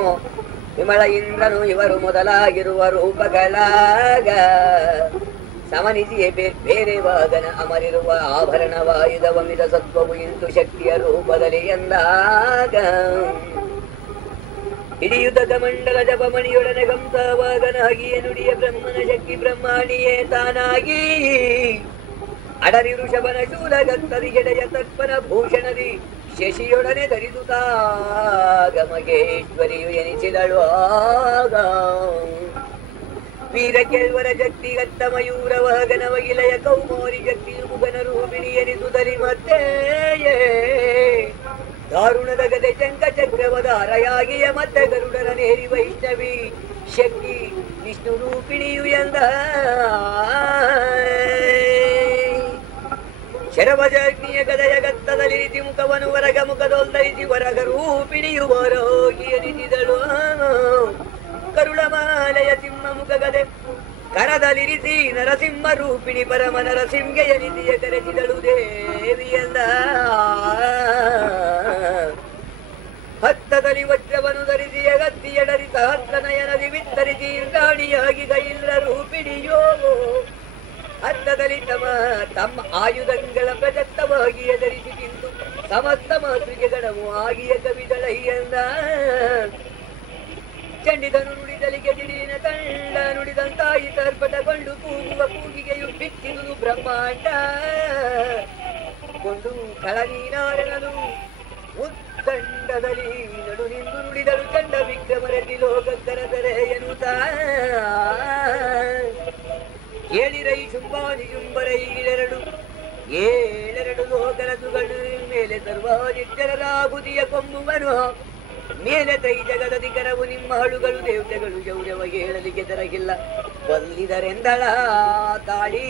ವಿಮಳ ಇಂದ್ರನು ಇವರು ಮೊದಲಾಗಿರುವ ರೂಪಗಳಾಗ ಸಮನಿಸಿಯೇ ಬೇರೆ ವಾಗನ ಅಮರಿರುವ ಆಭರಣವಾಯುಧ ವಮಿದ ಸತ್ವವು ಇಂತು ಶಕ್ತಿಯ ರೂಪದಲ್ಲಿ ಎಂದಾಗ. ಹಿಡಿಯುತ ಕಮಂಡಲ ಜಪಮಣಿಯೊಡನೆ ಗಂಸವಾಗನಾಗಿಯೇ ನುಡಿಯ ಬ್ರಹ್ಮನ ಶಕ್ತಿ ಬ್ರಹ್ಮಾಣಿಯೇ ತಾನಾಗಿ. ಅಡರಿ ವೃಷಭನ ಶೂಲಗತ್ತರಿ ಗೆಡೆಯ ತರ್ಪಣ ಭೂಷಣದಿ ಶಶಿಯೊಡನೆ ಧರಿಸುತ್ತಾಗ ಮಗೇಶ್ವರಿಯು ಎನಿಸಿದಳು ಆಗ. ವೀರ ಕೆಲ್ವರ ಶಕ್ತಿ ಗತ್ತ ಮಯೂರ ವಾಗನವ ಇಲಯ ಕೌಮಾರಿ ಶಕ್ತಿಯು ಮುಗನ ರೂಪಿಣಿ ಎನಿಸುತ್ತಲಿ ಮತ್ತೆ ದಾರುಣದ ಗದೆ ಶಂಕ ಚಕ್ರವದ ಅರಯಾಗಿಯ ಮತ್ತೆ ಗರುಡನ ನೇರಿ ವೈಷ್ಣವಿ ಶಕ್ತಿ ವಿಷ್ಣು ರೂಪಿಣಿಯು ಎಂದ. ಶರಭಜಗ್ನಿಯ ಗದಯ ಗತ್ತದಲ್ಲಿ ರೀತಿ ಮುಖವನ್ನು ವರಗ ಮುಖದೊಲ್ದರಿಸಿ ವರಗ ರೂಪಿಣಿಯು ವರೋಗಿ ಎನಿಸಿದಳು. ಕರುಳಮಾಲೆಯ ಸಿಂಹ ಮುಖ ಗದೆ ಕರದಲ್ಲಿರಿಸಿ ನರಸಿಂಹ ರೂಪಿಣಿ ಪರಮ ನರಸಿಂಹೆ ಎನಿಸಿಯ ಕರೆಸಿದಳು ದೇವಿಯಂದ. ಹತ್ತದಲ್ಲಿ ವಜ್ರವನ್ನು ಧರಿಸಿ ಅಗತ್ತಿಯಡರಿ ಸಹಸ್ರ ನಯನದಿ ವಿಸ್ತರಿಸಿ ರಾಣಿಯಾಗಿ ಗೈಲ್ರ ರೂಪಿಣಿಯೋ ಅರ್ಥದಲ್ಲಿ ತಮ್ಮ ಆಯುಧಗಳ ಪ್ರಜಕ್ತವಾಗಿ ಎದರಿಸಿ ತಿಂದು ಸಮಸ್ತ ಮಾತೃಗೆ ಗಣವು ಆಗಿಯ ಕವಿದಳಯ್ಯಂದ ಚಂಡಿದನು ನುಡಿದಲಿಗೆ ದಿಢೀನ ತಂಡ ನುಡಿದಂತಾಯಿ ತರ್ಪಟಗೊಂಡು ಕೂಗುವ ಕೂಗಿಗೆಯು ಬಿಚ್ಚಿದುದು ಬ್ರಹ್ಮಾಂಡ ಕೊಂಡು ಕಳನೀನಾರನನು ಉತ್ತಂಡದಲ್ಲಿ ನಡು ನಿಂದು ನುಡಿದಳು ಚಂಡ ವಿಕ್ರಮರತಿ ಲೋಕಕ್ಕರದರೆ ಎನ್ನುತ್ತ ಏಳಿರೈ ಶುಂಭಾನಿ ಶುಂಭರೈಳೆರಡು ಏಳೆರಡು ಲೋಕರಸುಗಳು ಮೇಲೆ ಸರ್ವಾದಿತ್ಯರಾಗುದಿಯ ಕೊಂಬುವನು ಮೇಲೆ ತೈ ಜಗದದಿ ಕರವು ನಿಮ್ಮ ಹಳುಗಳು ದೇವತೆಗಳು ಶೌರ್ಯವ ಹೇಳಲಿಕ್ಕೆ ತರಗಿಲ್ಲ ಬಲ್ಲಿದರೆಂದಳ ತಾಳಿ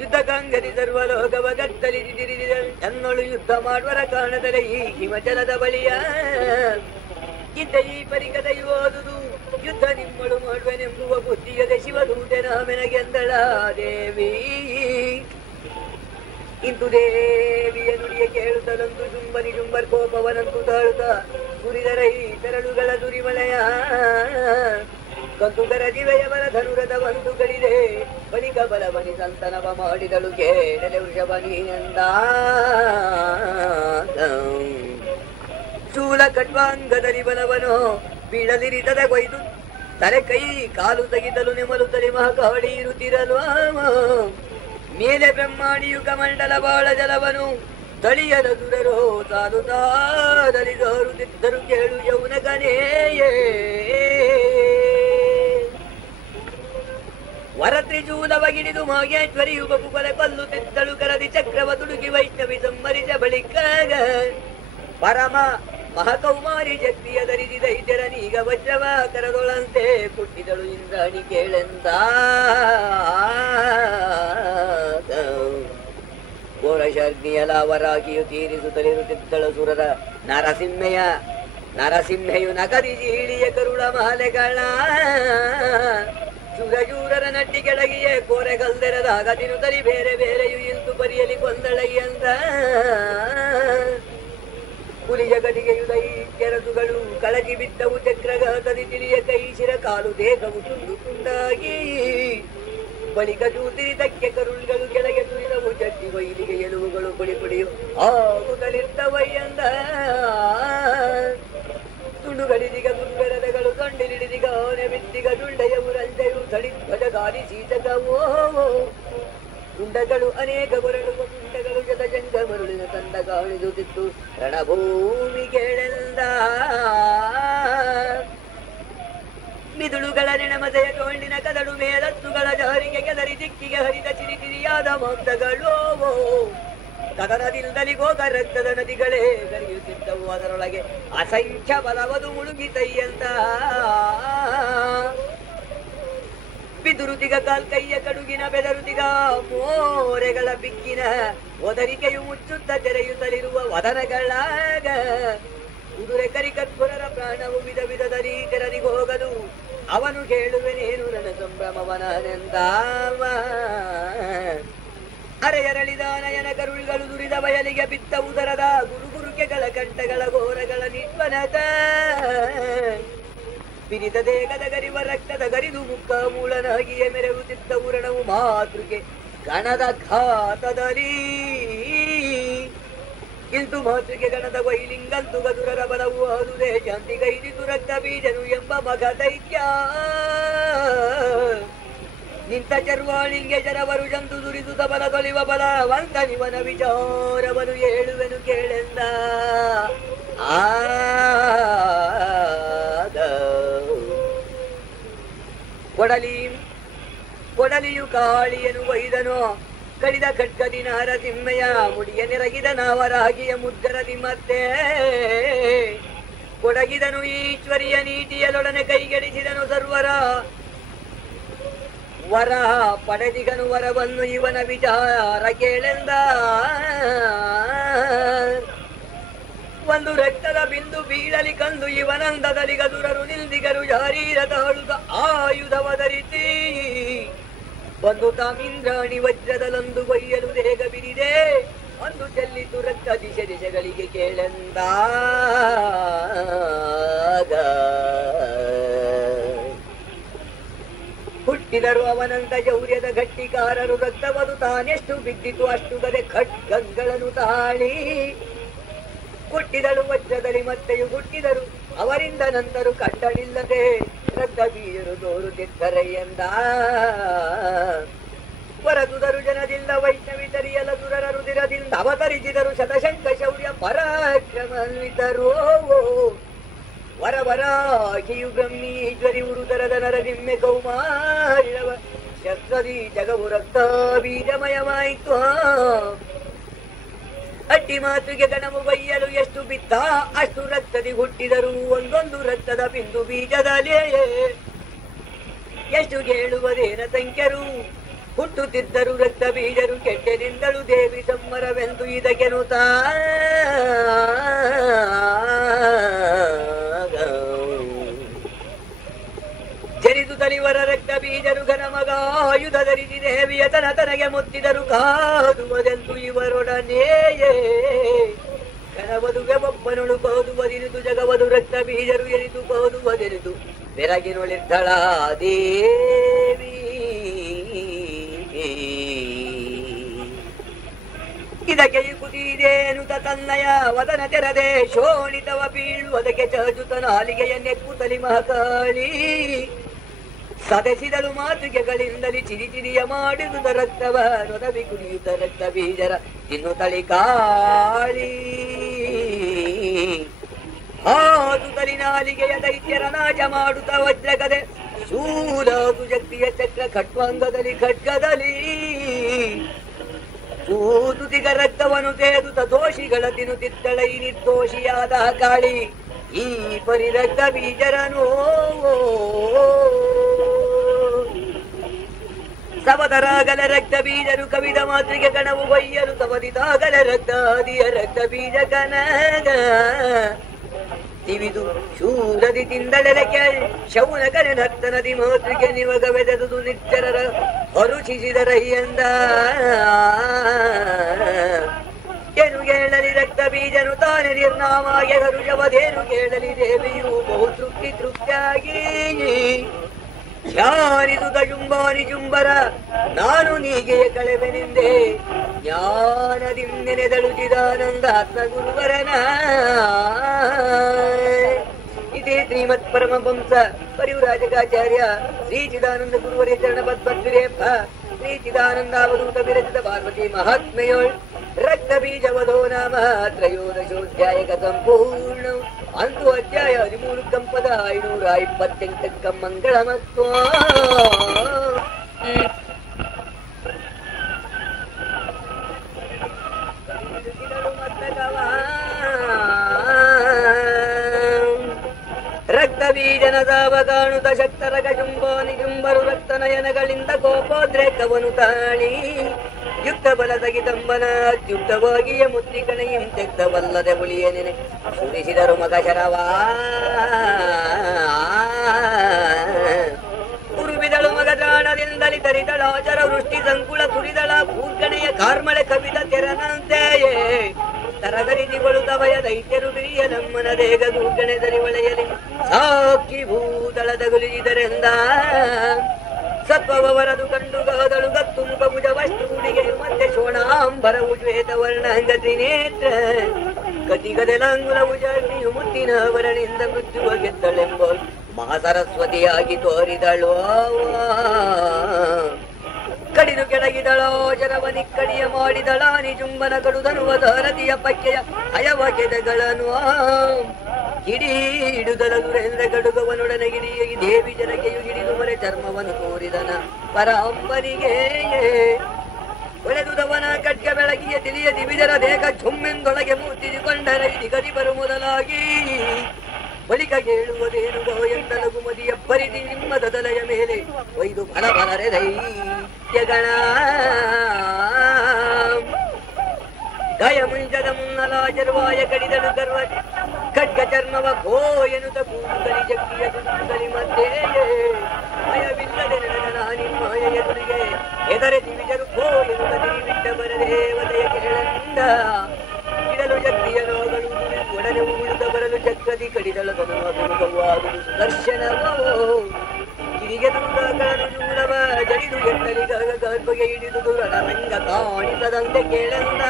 ಯುದ್ಧ ಕಂಗದಿ ಸರ್ವಲೋಕವ ಗತ್ತಲಿದಿರಿದ ತನ್ನೊಳು ಯುದ್ಧ ಮಾಡುವರ ಕಾರಣದರೆ ಈ ಹಿಮಚಲದ ಬಳಿಯ ಇದ್ದ ಈ ಪರಿಕತೆಯು ಓದುದು ಯುದ್ಧ ನಿಮ್ಮಳು ಮಾಡುವೆನೆಂಬುವ ಬುದ್ಧಿಯದೆ ಶಿವದೂತನ ಮೆನಗೆಂದಳ ದೇವಿ ಇಂದು ದೇವಿಯ ನುಡಿಯ ಕೇಳುತ್ತಲಂತು ಶುಂಭನಿ ಶುಂಭರ್ ಕೋಪವನಂತು ತಾಳುತ್ತ ಸುರಿದರೈ ತೆರಳುಗಳ ದುರಿಮಳೆಯ ಕಂತುಕರ ದಿವೆಯವರ ಧನುರದ ಒಂದು ಕಡಿದೆ ಬಳಿಕ ಬಲವನಿ ಸಂತನವ ಮಾಡಿದಳು ಕೇಳಲೆ ವೃಷಭನಿಯಂದ ಶೂಲ ಕಟ್ವಾಂಗದಲ್ಲಿ ಬಲವನು ಬೀಳಲಿರಿತದ ಕೊಯ್ದು ತಲೆ ಕೈ ಕಾಲು ತೆಗಿತಲು ನೆಮಲು ತಲೆ ಮಹಾಕಾವಡಿ ಇರುತ್ತಿರಲು ಮೇಲೆ ಬ್ರಹ್ಮಾಣಿಯು ಕಮಂಡಲ ಬಾಳ ಜಲವನು ತಳಿಯದ ದುರರೋ ತಾನು ತಾದಲಿ ತೋರುತ್ತಿದ್ದರು ಕೇಳು ಯೌನಕನೇಯೇ ವರತ್ರಿಜೂಲವಗಿಡಿದು ಮಾಗೇಶ್ವರಿಯು ಬಪುಕಲ ಕೊಲ್ಲುತ್ತಿದ್ದಳು ಕರದಿ ಚಕ್ರವ ತುಡುಕಿ ವೈಷ್ಣವಿ ಸಂಮರಿಸ ಬಳಿಕಾಗ ಪರಮ ಮಹಕೌಮಾರಿ ಶಕ್ತಿಯ ಧರಿಸಿ ದೈತ್ಯರನೀಗ ವಜ್ರವ ಕರದೊಳಂತೆ ಕುಟ್ಟಿದಳು ಇಂದ್ರಾಣಿ ಕೇಳೆಂದ ಘೋರಶರ್ನಿಯ ಲಾವರಾಗಿಯು ತೀರಿಸುತ್ತಲಿರುತ್ತಿದ್ದಳು ಸುರರ ನರಸಿಂಹೆಯು ನಗರಿ ಜೀಳಿಯ ಕರುಳ ಮಾಲೆಗಳ ಸುರಜೂರರ ನಟ್ಟಿ ಕೆಳಗಿಯೇ ಕೋರೆಗಲ್ದೆರದಾಗ ತಿರುತಲಿ ಬೇರೆ ಬೇರೆಯು ಇಂತು ಪರಿಯಲಿ ಕೊಂದಳಯ್ಯಂದ ಹುಲಿ ಜಗದಿಗೆಯು ದೈತ್ಯರಸುಗಳು ಕಳಚಿ ಬಿದ್ದವು ಚಕ್ರಘಾತದಿ ತಿಳಿಯ ಕೈ ಶಿರ ಕಾಲು ದೇಹವು ತುಂಡು ತುಂಡಾಗಿ ಬಳಿಕ ಚೂತಿರಿತಕ್ಕೆ ಕರುಳುಗಳು ಕೆಳಗೆ ಸುರಿದವು ಚಟ್ಟಿ ಬೈಲಿಗೆ ಎಲುವುಗಳು ಪುಡಿ ಪುಡಿಯು ಆಗುತ್ತಲಿರ್ತವಯ್ಯಂದ ತುಂಡುಗಳಿದಿಗ ದುರ್ಗರದಗಳು ತೊಂಡಿಲಿಡಿದಿಗ ಆನೆ ಬಿದ್ದಿಗ ದುಂಡೆಯ ಉರಂಜೆಯು ತಡಿಧ್ವಜಗಾರಿ ಶೀತಕವೋ ಗುಂಡಗಳು ಅನೇಕ ಬರಳುವ ಗುಂಡಗಳು ಜತಜಂಗ ಮರುಳಿನ ತಂಡ ಕಾಣಿಸುತ್ತಿತ್ತು ರಣಭೂಮಿಗೆಳೆಂದ ಮಿದುಳುಗಳ ನೆಣಮದೆಯ ಕೊಂಡಿನ ಕದಡು ಮೇಲತ್ತುಗಳ ಜಾರಿಗೆ ಕೆದರಿ ದಿಕ್ಕಿಗೆ ಹರಿದ ಚಿರಿತಿರಿಯಾದ ಮಾಂಸಗಳು ಕದನದಿಂದಲಿ ಗೋಗ ರಕ್ತದ ನದಿಗಳೇ ಕರೆಯುತ್ತಿದ್ದವು ಅದರೊಳಗೆ ಅಸಂಖ್ಯ ಬಲವದು ಮುಳುಗಿತಯ್ಯಂತ ಬಿದುರುತಿಗ ಕಾಲ್ಕೈಯ ಕಡುಗಿನ ಬೆದರುತಿಗ ಮೋರೆಗಳ ಬಿಕ್ಕಿನ ಒದರಿಕೆಯು ಮುಚ್ಚುತ್ತ ತೆರೆಯುತ್ತಲಿರುವ ವದನಗಳಾಗ ಕುದುರೆ ಕರಿಕತ್ಪುರರ ಪ್ರಾಣವು ವಿಧ ವಿಧದಲ್ಲಿ ತೆರದಿಗೋಗದು ಅವನು ಕೇಳುವೆನೇನು ನನ್ನ ಸಂಭ್ರಮವನೆಂದಾವ ಅರೆಯರಳಿದ ನಯನ ಕರುಳುಗಳು ದುರಿದ ಬಯಲಿಗೆ ಬಿತ್ತ ಉದರದ ಗುರುಗುರುಕೆಗಳ ಕಂಠಗಳ ಘೋರಗಳ ನಿಟ್ವನತ ಬಿರಿದ ದೇಹದ ಗರಿವ ರಕ್ತದ ಗರಿದು ಮುಖ ಮೂಲನಾಗಿಯೇ ಮೆರೆಯುತ್ತಿದ್ದ ಉರಣವು ಮಾತೃಕೆ ಗಣದ ಘಾತದಲ್ಲಿ ಇಂತು ಮಾತೃಕೆ ಗಣದ ವೈಲಿಂಗಂತು ಗದುರರ ಬಲವು ಆದುದೇ ಶಾಂತಿ ಗೈದಿತು ರಕ್ತ ಬೀಜನು ಎಂಬ ಮಗ ದೈತ್ಯ ನಿಂತ ಚರ್ವಾಳಿಂಗೆ ಜರವರು ಜಂತು ದುರಿದುತ ಬಲ ತೊಲಿವ ಬಲವಂತ ನಿವನ ವಿಚಾರವನು ಹೇಳುವೆನು ಕೇಳೆಂದ ಕೊಡಲಿಯು ಕಾಳಿಯನು ಒಯ್ದನು ಕಡಿದ ಖಡ್ಗದಿ ನರಸಿಂಹಯ ಮುಡಿಯ ನೆರಗಿದ ನಾವರಾಗಿಯ ಮುದ್ದರದಿ ಮತ್ತೆ ಕೊಡಗಿದನು ಈಶ್ವರಿಯ ನೀತಿಯಲೊಡನೆ ಕೈಗೆಡಿಸಿದನು ಸರ್ವರ ವರ ಪಡೆದಿಗನು ವರವನ್ನು ಇವನ ವಿಚಾರ ಕೇಳೆಂದ ಒಂದು ರಕ್ತದ ಬಿಂದು ಬೀಳಲಿ ಕಂದು ಇವನಂದದಲ್ಲಿ ಗದುರರು ನಿಲ್ದಿಗರು ಜಾರೀರ ತಾಳುದ ಆಯುಧವ ಧರಿಸಿ ಬಂದು ತಾಮಿಂದ್ರಾಣಿ ವಜ್ರದಲೊಂದು ಕೊಯ್ಯಲು ದೇಗ ಬಿರಿದೆ ಅಂದು ಚೆಲ್ಲಿತು ರಕ್ತ ದಿಶೆ ದಿಶೆಗಳಿಗೆ ಕೇಳೆಂದ ಹುಟ್ಟಿ ಹುಟ್ಟಿದರು ಅವನಂತ ಶೌರ್ಯದ ಗಟ್ಟಿಕಾರರು ರಕ್ತವದು ತಾನೆಷ್ಟು ಬಿದ್ದಿತು ಅಷ್ಟು ಗದೆ ಖಡ್ಗಗಳನ್ನು ತಾಳಿ ಹುಟ್ಟಿದಳು ವಜ್ರದಲ್ಲಿ ಮತ್ತೆಯು ಹುಟ್ಟಿದರು ಅವರಿಂದ ನಂತರ ಕಂಡಳಿಲ್ಲದೆ ರಕ್ತ ಬೀಜರು ತೋರುತ್ತಿದ್ದರೆಯಂದ ಹೊರದುದರು ಜನದಿಂದ ವೈಷ್ಣವಿತರಿಯಲ ದುರರ ರುದಿರದಿಂದ ಅವತರಿಸಿದರು ಶತಶಂಕ ಶೌರ್ಯ ಪರಾಕ್ರಮವಿತರು ವರವರಾಗಿಯು ಬ್ರಹ್ಮೀಶ್ವರಿ ಉರುದರದ ನರದಿಮ್ಮೆ ಕೌಮಾರಿಳವ ಶಸ್ತ್ರದಿ ಜಗವು ರಕ್ತ ಬೀಜಮಯವಾಯಿತು ಅಡ್ಡಿ ಮಾತುಗೆ ಗಣವು ಬೈಯಲು ಎಷ್ಟು ಬಿತ್ತ ಅಷ್ಟು ರಕ್ತದಿ ಹುಟ್ಟಿದರು ಒಂದೊಂದು ರಕ್ತದ ಬಿಂದು ಬೀಜದಲೇ ಎಷ್ಟು ಕೇಳುವುದೇನ ಸಂಖ್ಯರು ಹುಟ್ಟುತ್ತಿದ್ದರು ರಕ್ತ ಬೀಜರು ಕೆಟ್ಟೆನಿಂದಳು ದೇವಿ ಸಂಮರವೆಂದು ಇದಕ್ಕೆನುತ ಜರಿದು ತಲಿವರ ರಕ್ತ ಬೀಜರು ಘನ ಮಗ ಆಯುಧ ಧರಿಸಿ ದೇವಿಯ ತನಗೆ ಮುತ್ತಿದರು ಕಾದುವುದೆಂದು ಇವರೊಡನೆಯೇ ಕನವದುಗೆ ಒಬ್ಬನೊಳು ಕೋದುವುದಿರಿದು ಜಗವದು ರಕ್ತ ಬೀಜರು ಎನಿದು ಕೋದುವುದೆನಿದು ಬೆರಗಿನೊಳಿದ್ದಳ ದೇವಿ ಇದಕ್ಕೆ ಕುದಿದೇನು ತನ್ನಯ ವದನ ತೆರದೆ ಶೋಣಿತವ ಬೀಳುವುದಕ್ಕೆ ಚಜುತ ನಾಲಿಗೆಯ ನೆಕ್ಕುತ್ತಲಿ ಮಹಾಕಾಳಿ ಸದಸಿದಳು ಮಾತುಗೆಗಳಿಂದಲಿ ಚಿರಿಚಿರಿಯ ಮಾಡಿದುದ ರಕ್ತವ ನೊದವಿ ಕುಡಿಯುತ್ತ ರಕ್ತ ಬೀಜರ ತಿನ್ನುತ್ತಳಿ ಕಾಳಿ ಹಾದುತ್ತಲಿ ನಾಲಿಗೆಯ ದೈತ್ಯರ ನಾಶ ಮಾಡುತ್ತ ವಜ್ರಗದೆ ಶೂಲಾದು ಶಕ್ತಿಯ ಚಕ್ರ ಖಟ್ವಾಂಗದಲ್ಲಿ ಖಡ್ಗದಲ್ಲಿ ಸೂತುತಿಗ ರಕ್ತವನ್ನು ತೇದುತ್ತ ದೋಷಿಗಳ ತಿನ್ನುತ್ತಿದ್ದಳ ಈ ನಿರ್ದೋಷಿಯಾದ ಕಾಳಿ ಈ ಪರಿ ರಕ್ತ ಬೀಜರನೋ ಸವದರಾಗಲ ರಕ್ತ ಬೀಜರು ಕವಿದ ಮಾತ್ರಿಗೆ ಕಣವು ಬೈಯಲು ಸವದಿದಾಗಲ ರಕ್ತಾದಿಯ ರಕ್ತ ಬೀಜ ಕನಗ ತಿವಿದು ಶೂರದಿ ತಿಂದಳೆಗೆ ಶೌನ ಕರೆ ನರ್ತನದಿ ಮಾತ್ರಿಗೆ ನಿವಗವೆದದು ನಿಚ್ಚರರ ಹೊರುಚಿಸಿದರಯ್ಯಂದ ಏನು ಕೇಳಲಿ ರಕ್ತ ಬೀಜನು ತಾನೆ ನಿರ್ನಾಮಾಗೆ ಹರುಷವದೇನು ಕೇಳಲಿ ದೇವಿಯು ಬಹು ತೃಪ್ತಿಯಾಗಿ ಧ್ಯಾನಿಸುತ್ತ ಜುಂಬಾನಿ ಜುಂಬರ ನಾನು ನೀಗೆ ಕಳೆವೆನೆಂದೆ ಜ್ಞಾನದಿಂದೆನೆದಳು ಚಿದಾನಂದಾತ್ಮ ಗುರುವರನ ಇದೇ ಶ್ರೀಮತ್ ಪರಮಹಂಸ ಪರಿವ್ರಾಜಕಾಚಾರ್ಯ ಶ್ರೀ ಚಿದಾನಂದ ಗುರುವರೇ ಚರಣ ಪದ್ಮದ್ವಿರೇಪ ಶ್ರೀ ಚಿದಾನಂದಾವಧೂತ ವಿರಚಿತ ಪಾರ್ವತಿ ಮಹಾತ್ಮೆಯೋಳ್ ರಕ್ತ ಬೀಜವಧೋ ನಾಮ ತ್ರಯೋದಶೋಧ್ಯಾಯಕ ಸಂಪೂರ್ಣ ಅಂತೂ ಅಧ್ಯಾಯ 13 ಕಂಪದ 528 ಮಂಗಳ ಮತ್ತು ರಕ್ತ ಬೀಜನದಾವ ಕಾಣುತ್ತ ಶಕ್ತರಗ ಜುಂಬೋನಿ ಜುಂಬರು ರಕ್ತನಯನಗಳಿಂದ ಕೋಪೋದ್ರೇಕವನು ತಾಳಿ ಯುಕ್ತ ಬಲದಗಿದಂಬನ ಅತ್ಯುಕ್ತವಾಗಿಯ ಮುದ್ರಿಕನೆಯಂ ತೆಕ್ತವಲ್ಲದೆ ಉಳಿಯ ನೆನೆ ಸುರಿಸಿದರು ಮಗ ಶರವಾ ಉರುಬಿದಳು ಮಗ ದ್ರಾಣದಿಂದಲಿ ತರಿದಳಾಚರ ವೃಷ್ಟಿ ಸಂಕುಳ ಸುರಿದಳ ಭೂರ್ಗಣೆಯ ಕಾರ್ಮಳೆ ಕವಿದ ತೆರನಂತೆಯೇ ತರಗರಿಸಿಕೊಳ್ಳುತ್ತ ಭಯ ದೈತ್ಯರು ಬಿರಿಯ ನಮ್ಮನ ದೇಗ ದೂರ್ಗಣೆ ದರಿ ಒಳೆಯಲಿ ಸಾಕಿ ಭೂತಳದ ಗುಲಿಸಿದರೆಂದ ಸತ್ವವರದು ಕಂಡು ಗಹದಳು ಗತ್ತು ಮುಖ ಭುಜವಷ್ಟು ಹುಡುಗೆಯು ಮತ್ತೆ ಶೋಣಾಂಬರವು ಶ್ವೇತ ವರ್ಣಾಂಗ ತ್ರಿನೇತ್ರ ಕತಿಗದೆಲಾಂಗುಲವು ಜಾತಿಯು ಮುತ್ತಿನ ವರಣಿಂದ ಮೃತ್ಯುವ ಗೆದ್ದಳೆಂಬ ಮಹಾಸರಸ್ವತಿಯಾಗಿ ತೋರಿದಳು ಕಡಿದು ಕೆಳಗಿದಳೋ ಜರವನಿಕ್ಕಡಿಯ ಮಾಡಿದಳ ನಿಜುಂಬನ ಕಡುದನುವ ಧಾರತಿಯ ಪಕ್ಕೆಯ ಹಯವ ಗಿಡಿಡುದಲ ದುರೇಂದ್ರ ಗಡುಗವನೊಡನೆ ಗಿಡಿಯಾಗಿ ದೇವಿ ಜನಕೆಯು ಹಿಡಿದು ಮರೆ ಚರ್ಮವನ್ನು ತೋರಿದನ ಪರಾಂಬರಿಗೆ ಒಳೆದುದವನ ಕಟ್ಟ ಬೆಳಗಿಯ ತಿಳಿಯ ದಿವಿದರ ದೇಹ ಚುಮ್ಮೆಂದೊಳಗೆ ಮೂರ್ತಿಸಿಕೊಂಡರೆ ಗದಿ ಬರು ಮೊದಲಾಗಿ ಬಳಿಕ ಕೇಳುವುದೇನು ಎಂದಲಗು ಮದಿಯ ಪರಿಧಿ ನಿಮ್ಮದ ತಲೆಯ ಮೇಲೆ ಒಯ್ದು ಫಲ ಫಲರೆ ದೈತ್ಯಗಣ ಗಯ ಮುಂಜದ ಮುನ್ನಲಾಜರ್ವಾಯ ಕಡಿದಳು ಗರ್ವ ಖಡ್ಗ ಚರ್ಮವ ಗೋಯನುತ ಕೂಗಲಿ ಜಗ್ಗಿಯ ದುಂಗಲಿ ಮಧ್ಯೆ ಭಯವಿಲ್ಲದೆ ನಾನಿ ಮಾಯ ಎದುರಿಗೆ ಎದರೆ ದಿವಿಜರು ಗೋಯನುತ ತಿರುವಿಟ್ಟ ಬರದೇವತೆಯ ಕೇಳಂದ ಇಡಲು ಜಗ್ಗಿಯ ರೋಗಗಳು ಒಡನೆ ಉಳಿದ ಬರಲು ಚಕ್ರದಿ ಕಡಿದಳ ತನುವಾಗುವುದು ಸುದರ್ಶನವೋ ನಿಗೆದುಗಳನ್ನು ಜೂಲವ ಜಡಿದು ಎತ್ತಲಿಗಾಗ ಗರ್ಭಗೆ ಹಿಡಿದುದು ರಣರಂಗ ಕಾಣಿಸದಂತೆ ಕೇಳೆಂದ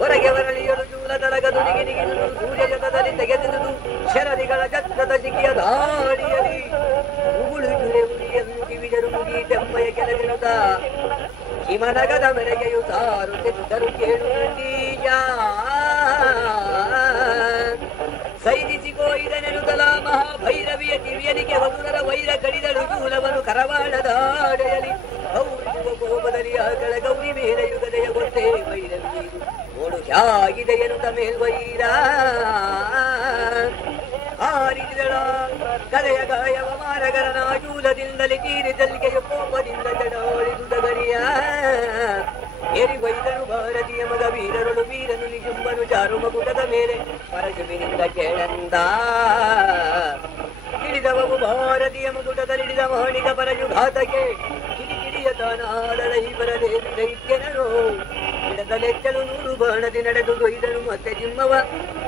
ಹೊರಗೆ ಬರಲಿಯಲು ಜೂಲ ತರಗದು ನಿಗಿದುದು ಸೂರ್ಯ ಜತದಲ್ಲಿ ತೆಗೆದುದು ಶರದಿಗಳ ಜತ್ತದ ಸಿಗಿಯ ದಾಡಿಯಲಿ ಉಗುಳು ಜುರೆ ಉರಿಯನ್ನು ಕಿವಿಜರು ಮುಗಿ ತೆಮ್ಮಯ ಕೆಳಗಿರುತ್ತ ಹಿಮನಗದ ಮೆರೆಗೆಯು ಸಾರುತ್ತಿದ್ದರು ಕೇಳುತ್ತೀಯ ಸೈರಿಸಿಕೋಯಿದನೆನುತಲ ಮಹಾಭೈರವಿಯ ಕಿವಿಯನಿಗೆ ವಧುರರ ವೈರ ಕಡಿದಳು ಜೂಲವನು ಕರವಾಳದಾಡೆಯಲಿ ಹೌದುವ ಕೋಪದಲ್ಲಿ ಆಕಳ ಗೌರಿ ಮೇಲೆ ಯುಗದೆಯ ಗೊತ್ತೇ ವೈರವಿ ನೋಡು ಹ್ಯಾಗಿದೆ ಎನ್ನುತ್ತ ಮೇಲ್ವೈರ ಹಾರಿದಳ ಕಲೆಯ ಗಾಯವ ಮಾರಗರನ ಜೂಲದಿಂದಲೇ ತೀರಿದಲ್ಲಿಗೆಯ ಕೋಪದಿಂದ ಜಡಾಳಿದುದ ಗರಿಯ ಏರಿ ವೈದನು ಭಾರತೀಯ ಮಗ ವೀರರಳು ವೀರನು ನಿಜುಂಬನು ಚಾರು ಮಗುಟದ ಮೇಲೆ ಪರಶುವಿನಿಂದ ಕೇಳಂದ ಹಿಡಿದವವು ಭಾರತೀಯ ಮಗುಟದಲ್ಲಿಡಿದ ಮಾಣಿಕ ಪರಶುಘಾತಕ್ಕೆ ಕಿಡಿಕಿಡಿಯ ತಾನಾದಳೈ ಬರದೆ ದೈತ್ಯನನು ಗಿಡದಲೆಚ್ಚಲು 100 ಬಾಣದಿ ನಡೆದು ದೊಯ್ದನು ಮತ್ತೆ ಜಿಮ್ಮವ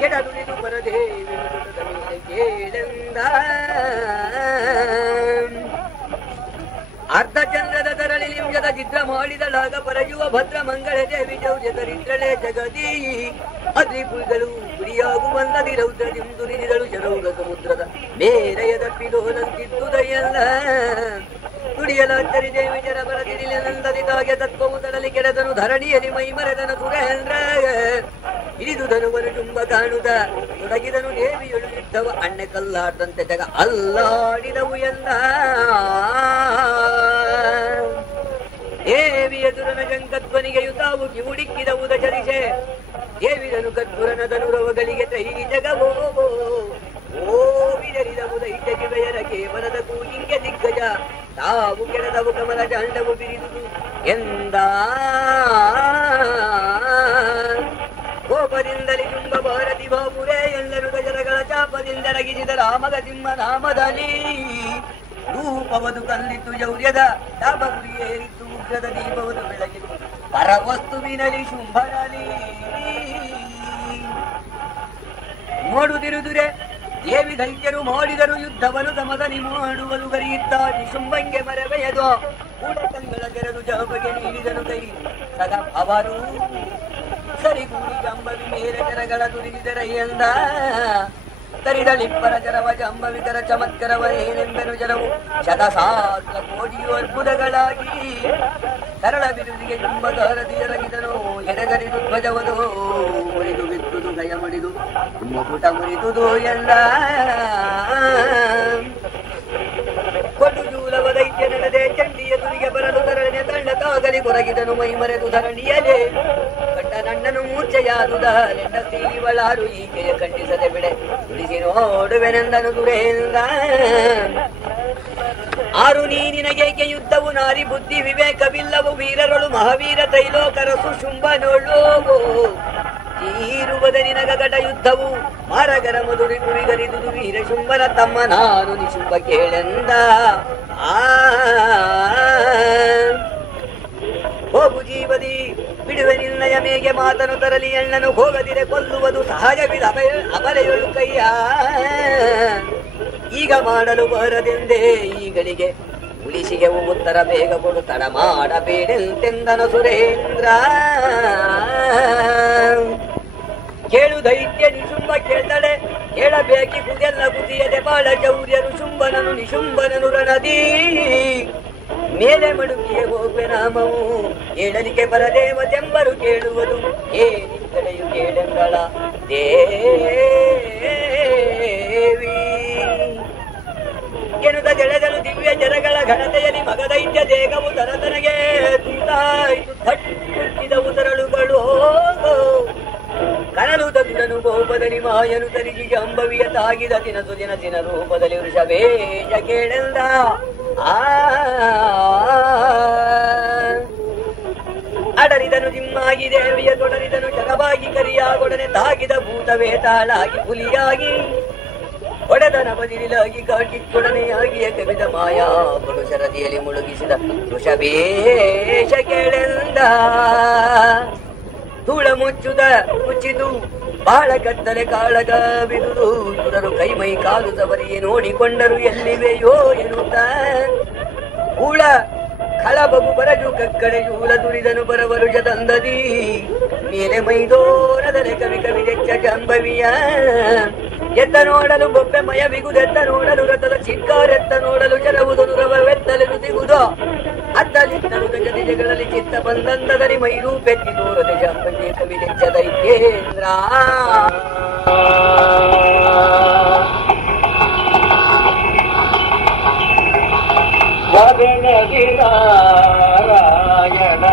ಕೆಡದುಳಿದು ಪರದೇವಿ ಮಗುಟದ ಮೇಲೆ ಕೇಳೆಂದ ಅರ್ಧ ಚಂದ್ರದ ತರಳಿ ಲಿಂಗದ ಚಿತ್ರ ಮಾಡಿದಳಾಗ ಪರಯುವ ಭದ್ರ ಮಂಗಳ ದೇವಿ ಜೌಜ ದರಿದ್ರಳೆ ಜಗದೀ ಅದ್ರಿಪುಗಳು ಗುರಿಯಾಗುವಂದದಿ ರೌದ್ರದಿಂ ದುರಿದಿದಳು ಜರೌಗ ಸಮುದ್ರದ ಮೇರೆಯ ತಪ್ಪಿದೋಲಂತಿದ್ದುದೆಯಲ್ಲ ತುಡಿಯಲಾಚರಿ ದೇವಿ ಜರ ಬರದಿರಿಲಿ ನಂದದಿ ತಾಗೆ ತತ್ವವು ತಡಲಿ ಕೆಡದನು ಧರಣಿಯಲಿ ಮೈ ಮರೆದನು ಸುರೇಂದ್ರ ಹಿಡಿದು ಧನುವನು ತುಂಬ ಕಾಣುದ ತೊಡಗಿದನು ದೇವಿಯೊಳು ಇದ್ದವ ಅಣ್ಣೆ ಕಲ್ಲಾಡ್ದಂತೆ ಜಗ ಅಲ್ಲಾಡಿದವು ಎಲ್ಲ ದೇವಿಯ ದುರನ ಜಂಕಧ್ವನಿಗೆಯು ತಾವು ಕಿವುಡಿಕ್ಕಿದವು ದಶರಿಸೆ ದೇವಿದನು ಕದ್ದುರನ ಧನುರವಗಳಿಗೆ ತೈ ಜಗವೋ ಓ ಬಿಡರಿದವು ದೈತ್ಯ ಕಿವೆಯರ ಕೇವಲದ ಕೂಗಿಂಗೆ ದಿಗ್ಗಜ ತಾವು ಕೆಡದವು ಕಮಲ ಜಾಂಡವು ಬಿರಿದುದು ಎಂದ ಕೋಪದಿಂದಲೇ ತುಂಬ ಭಾರತಿ ಬಾಪುರೇ ಎಲ್ಲರೂ ಗಜರಗಳ ಚಾಪದಿಂದ ರಗಿಸಿದ ರಾಮಗ ಸಿಂಹ ನಾಮದಲ್ಲಿ ರೂಪವದು ಕಲ್ಲಿತ್ತು ಜೌರ್ಯದ ಚಾಪ ಗುರಿಯೇರಿತ್ತು ಉಗ್ರದ ದೀಪವದು ಬೆಳಗಿತ್ತು ಪರವಸ್ತುವಿನಲಿ ಶುಂಭರಲಿ ನೋಡುತ್ತಿರುದುರೆ ದೇವಿ ದೈತ್ಯರು ಮಾಡಿದರು ಯುದ್ಧವನ್ನು ಸಮದಲ್ಲಿ ಮಾಡುವಲು ಗರಿಯುತ್ತ ನಿಶುಂಭಂಗೆ ಮರವೆಯದು ಕೂಡಕಂಗಳ ತೆರೆದು ಜಾಬಗೆ ನೀಡಿದನು ಕೈ ಸಗ ಅವರು ಸರಿಗೂಡಿ ಜಂಬವಿ ಮೇರೆ ಜರಗಳ ದುರಿದಿದರ ಎಂದ ತರಿದಳಿಪ್ಪರ ಜರವ ಜಂಬವಿತರ ಚಮತ್ಕರವನೇನೆಂಬೆನು ಜಲವು ಶತಸಹಸ್ರ ಕೋಟಿಯು ಅದ್ಭುತಗಳಾಗಿ ಸರಳ ಬಿರುದಿಗೆ ಜುಂಬಗಾರದಿಯರಗಿದನು ಎಡಗರಿದು ಧ್ವಜವದು ಮುರಿದು ಬಿತ್ತುದು ಗಯ ಮುಡಿದು ಮುಕುಟ ಮುರಿದುದು ಎಂದ ಕೊಡು ಜೂಲವ ದೈತ್ಯ ನಡೆದೆ ಚಂಡಿಯ ತುರಿಗೆ ಬರಲು ತರಳನೆ ತಳ್ಳ ತಾಗಲಿ ಕೊರಗಿದನು ಮೈ ಮರೆದು ಧರಣಿಯಲೇ ನನ್ನನು ಮೂರ್ಛೆಯಾದುದ ನೆಂಡ ತೀವಳಾರು ಈಕೆಯ ಖಂಡಿಸದೆ ಬಿಡೆ ತುಳಿಸಿ ನೋಡುವೆನೆಂದನು ದುರೇಂದ್ರ ಆರು ನೀನಿನಗೇಕೆ ಯುದ್ಧವು ನಾರಿ ಬುದ್ಧಿ ವಿವೇಕವಿಲ್ಲವು ವೀರರಳು ಮಹಾವೀರ ತ್ರೈಲೋಕರ ಸುಶುಂಭನೊಳು ತೀರುವದ ನಿನಗ ಘಟ ಯುದ್ಧವು ಮಾರಗರ ಮಧುರಿ ಕುರಿಗರಿದುದು ವೀರ ಶುಂಭನ ತಮ್ಮ ನಾನು ನಿಶುಂಭ ಕೇಳೆಂದ ಹೋಗು ಜೀವದಿ ಬಿಡುವೆ ನಿನ್ನಯ ಮೇಗೆ ಮಾತನು ತರಲಿ ಎಣ್ಣನು ಹೋಗದಿರೆ ಕೊಲ್ಲುವುದು ಸಹಜವಿದ ಅಬಲೆಯೊಳು ಕೈಯ ಈಗ ಮಾಡಲು ಬರದೆಂದೇ ಈಗಳಿಗೆ ಉಳಿಸಿಗೆ ಉತ್ತರ ಬೇಗ ಕೊಡು ತಡ ಮಾಡಬೇಡೆಂತೆಂದನು ಸುರೇಂದ್ರ ಕೇಳು ದೈತ್ಯ ನಿಶುಂಭ ಕೇಳ್ತಡೆ ಕೇಳಬೇಕಿಗುದೆಲ್ಲ ಬುದ್ಧಿಯದೆ ಬಾಳ ಚೌರ್ಯರು ಶುಂಭನನು ನಿಶುಂಭನನು ರಣದಿ ಮೇಲೆ ಮಡುಕಿಯ ಹೋಗ್ವೆ ನಾಮವು ಏಳಲಿಕ್ಕೆ ಬರದೇವತೆಂಬರು ಕೇಳುವುದು ಏನಿದ್ದಳೆಯು ಕೇಳೆಂಗಳ ದೇವಿ ಎನ್ನುತ್ತ ಜಳೆದಳು ದಿವ್ಯ ಜರಗಳ ಘನತೆಯಲ್ಲಿ ಮಗದೈತ್ಯ ದೇಹವು ತರತನಗೆ ತುಂಟಾಯಿತು ತಟ್ಟಿದವು ತರಳುಗಳು ಕನಲು ತಗುಡನು ಗೋಪದಲ್ಲಿ ಮಾಯನು ತರಿಸಿ ಅಂಬವಿಯ ತಾಗಿದ ದಿನಸು ದಿನಸಿನ ರೂಪದಲ್ಲಿ ವೃಷಭೇಜ ಕೇಳೆಂದ ಅಡರಿದನು ಜಿಮ್ಮಾಗಿ ದೇವಿಯ ತೊಡರಿದನು ಜಗವಾಗಿ ಕರಿಯಾಗೊಡನೆ ತಾಗಿದ ಭೂತವೇ ತಾಳಾಗಿ ಹುಲಿಯಾಗಿ ಒಡೆದನ ಬದಿಲಾಗಿ ಕಾಟಿಕೊಡನೆಯಾಗಿಯೇ ಕವಿದ ಮಾಯಾ ಕೊಡು ಶರದಿಯಲ್ಲಿ ಮುಳುಗಿಸಿದ ವೃಷಭೇಷ ಕೇಳೆಂದ ಧೂಳ ಮುಚ್ಚಿದು ಬಾಳ ಕತ್ತಲೆ ಕಾಳಗ ಬಿದುದು ಸುರರು ಕೈಮೈ ಕಾಲು ಸವರಿಯೇ ನೋಡಿಕೊಂಡರು ಎಲ್ಲಿವೆಯೋ ಎನ್ನುತ್ತ ಹೂಳ ಖಳಬಗು ಬರಜು ಕಕ್ಕಡೆ ಶೂಲ ದುರಿದನು ಬರವರುಷ ತಂದದಿ ಮೇಲೆ ಮೈದೋರದಲೆ ಕವಿ ಕವಿ ಹೆಚ್ಚ ಜಾಂಬವಿಯ ಎತ್ತ ನೋಡಲು ಬೊಬ್ಬೆ ಮಯ ಬಿಗುದೆತ್ತ ನೋಡಲು ರಥದ ಚಿಕ್ಕಾರೆತ್ತ ನೋಡಲು ಜಲವುದನು ರವೆತ್ತಲೆನು ಸಿಗುದು ಅತ್ತಲಿತ್ತಲು ಗಜಗಳಲ್ಲಿ ಚಿತ್ತ ಬಂದಂದರಿ ಮೈರೂಪೆತ್ತಿ ತೋರದ ಜಾಂಬವಿಯ ಕವಿ ಹೆಚ್ಚ ದೈತ್ಯೇಂದ್ರ ನಾರಾಯಣ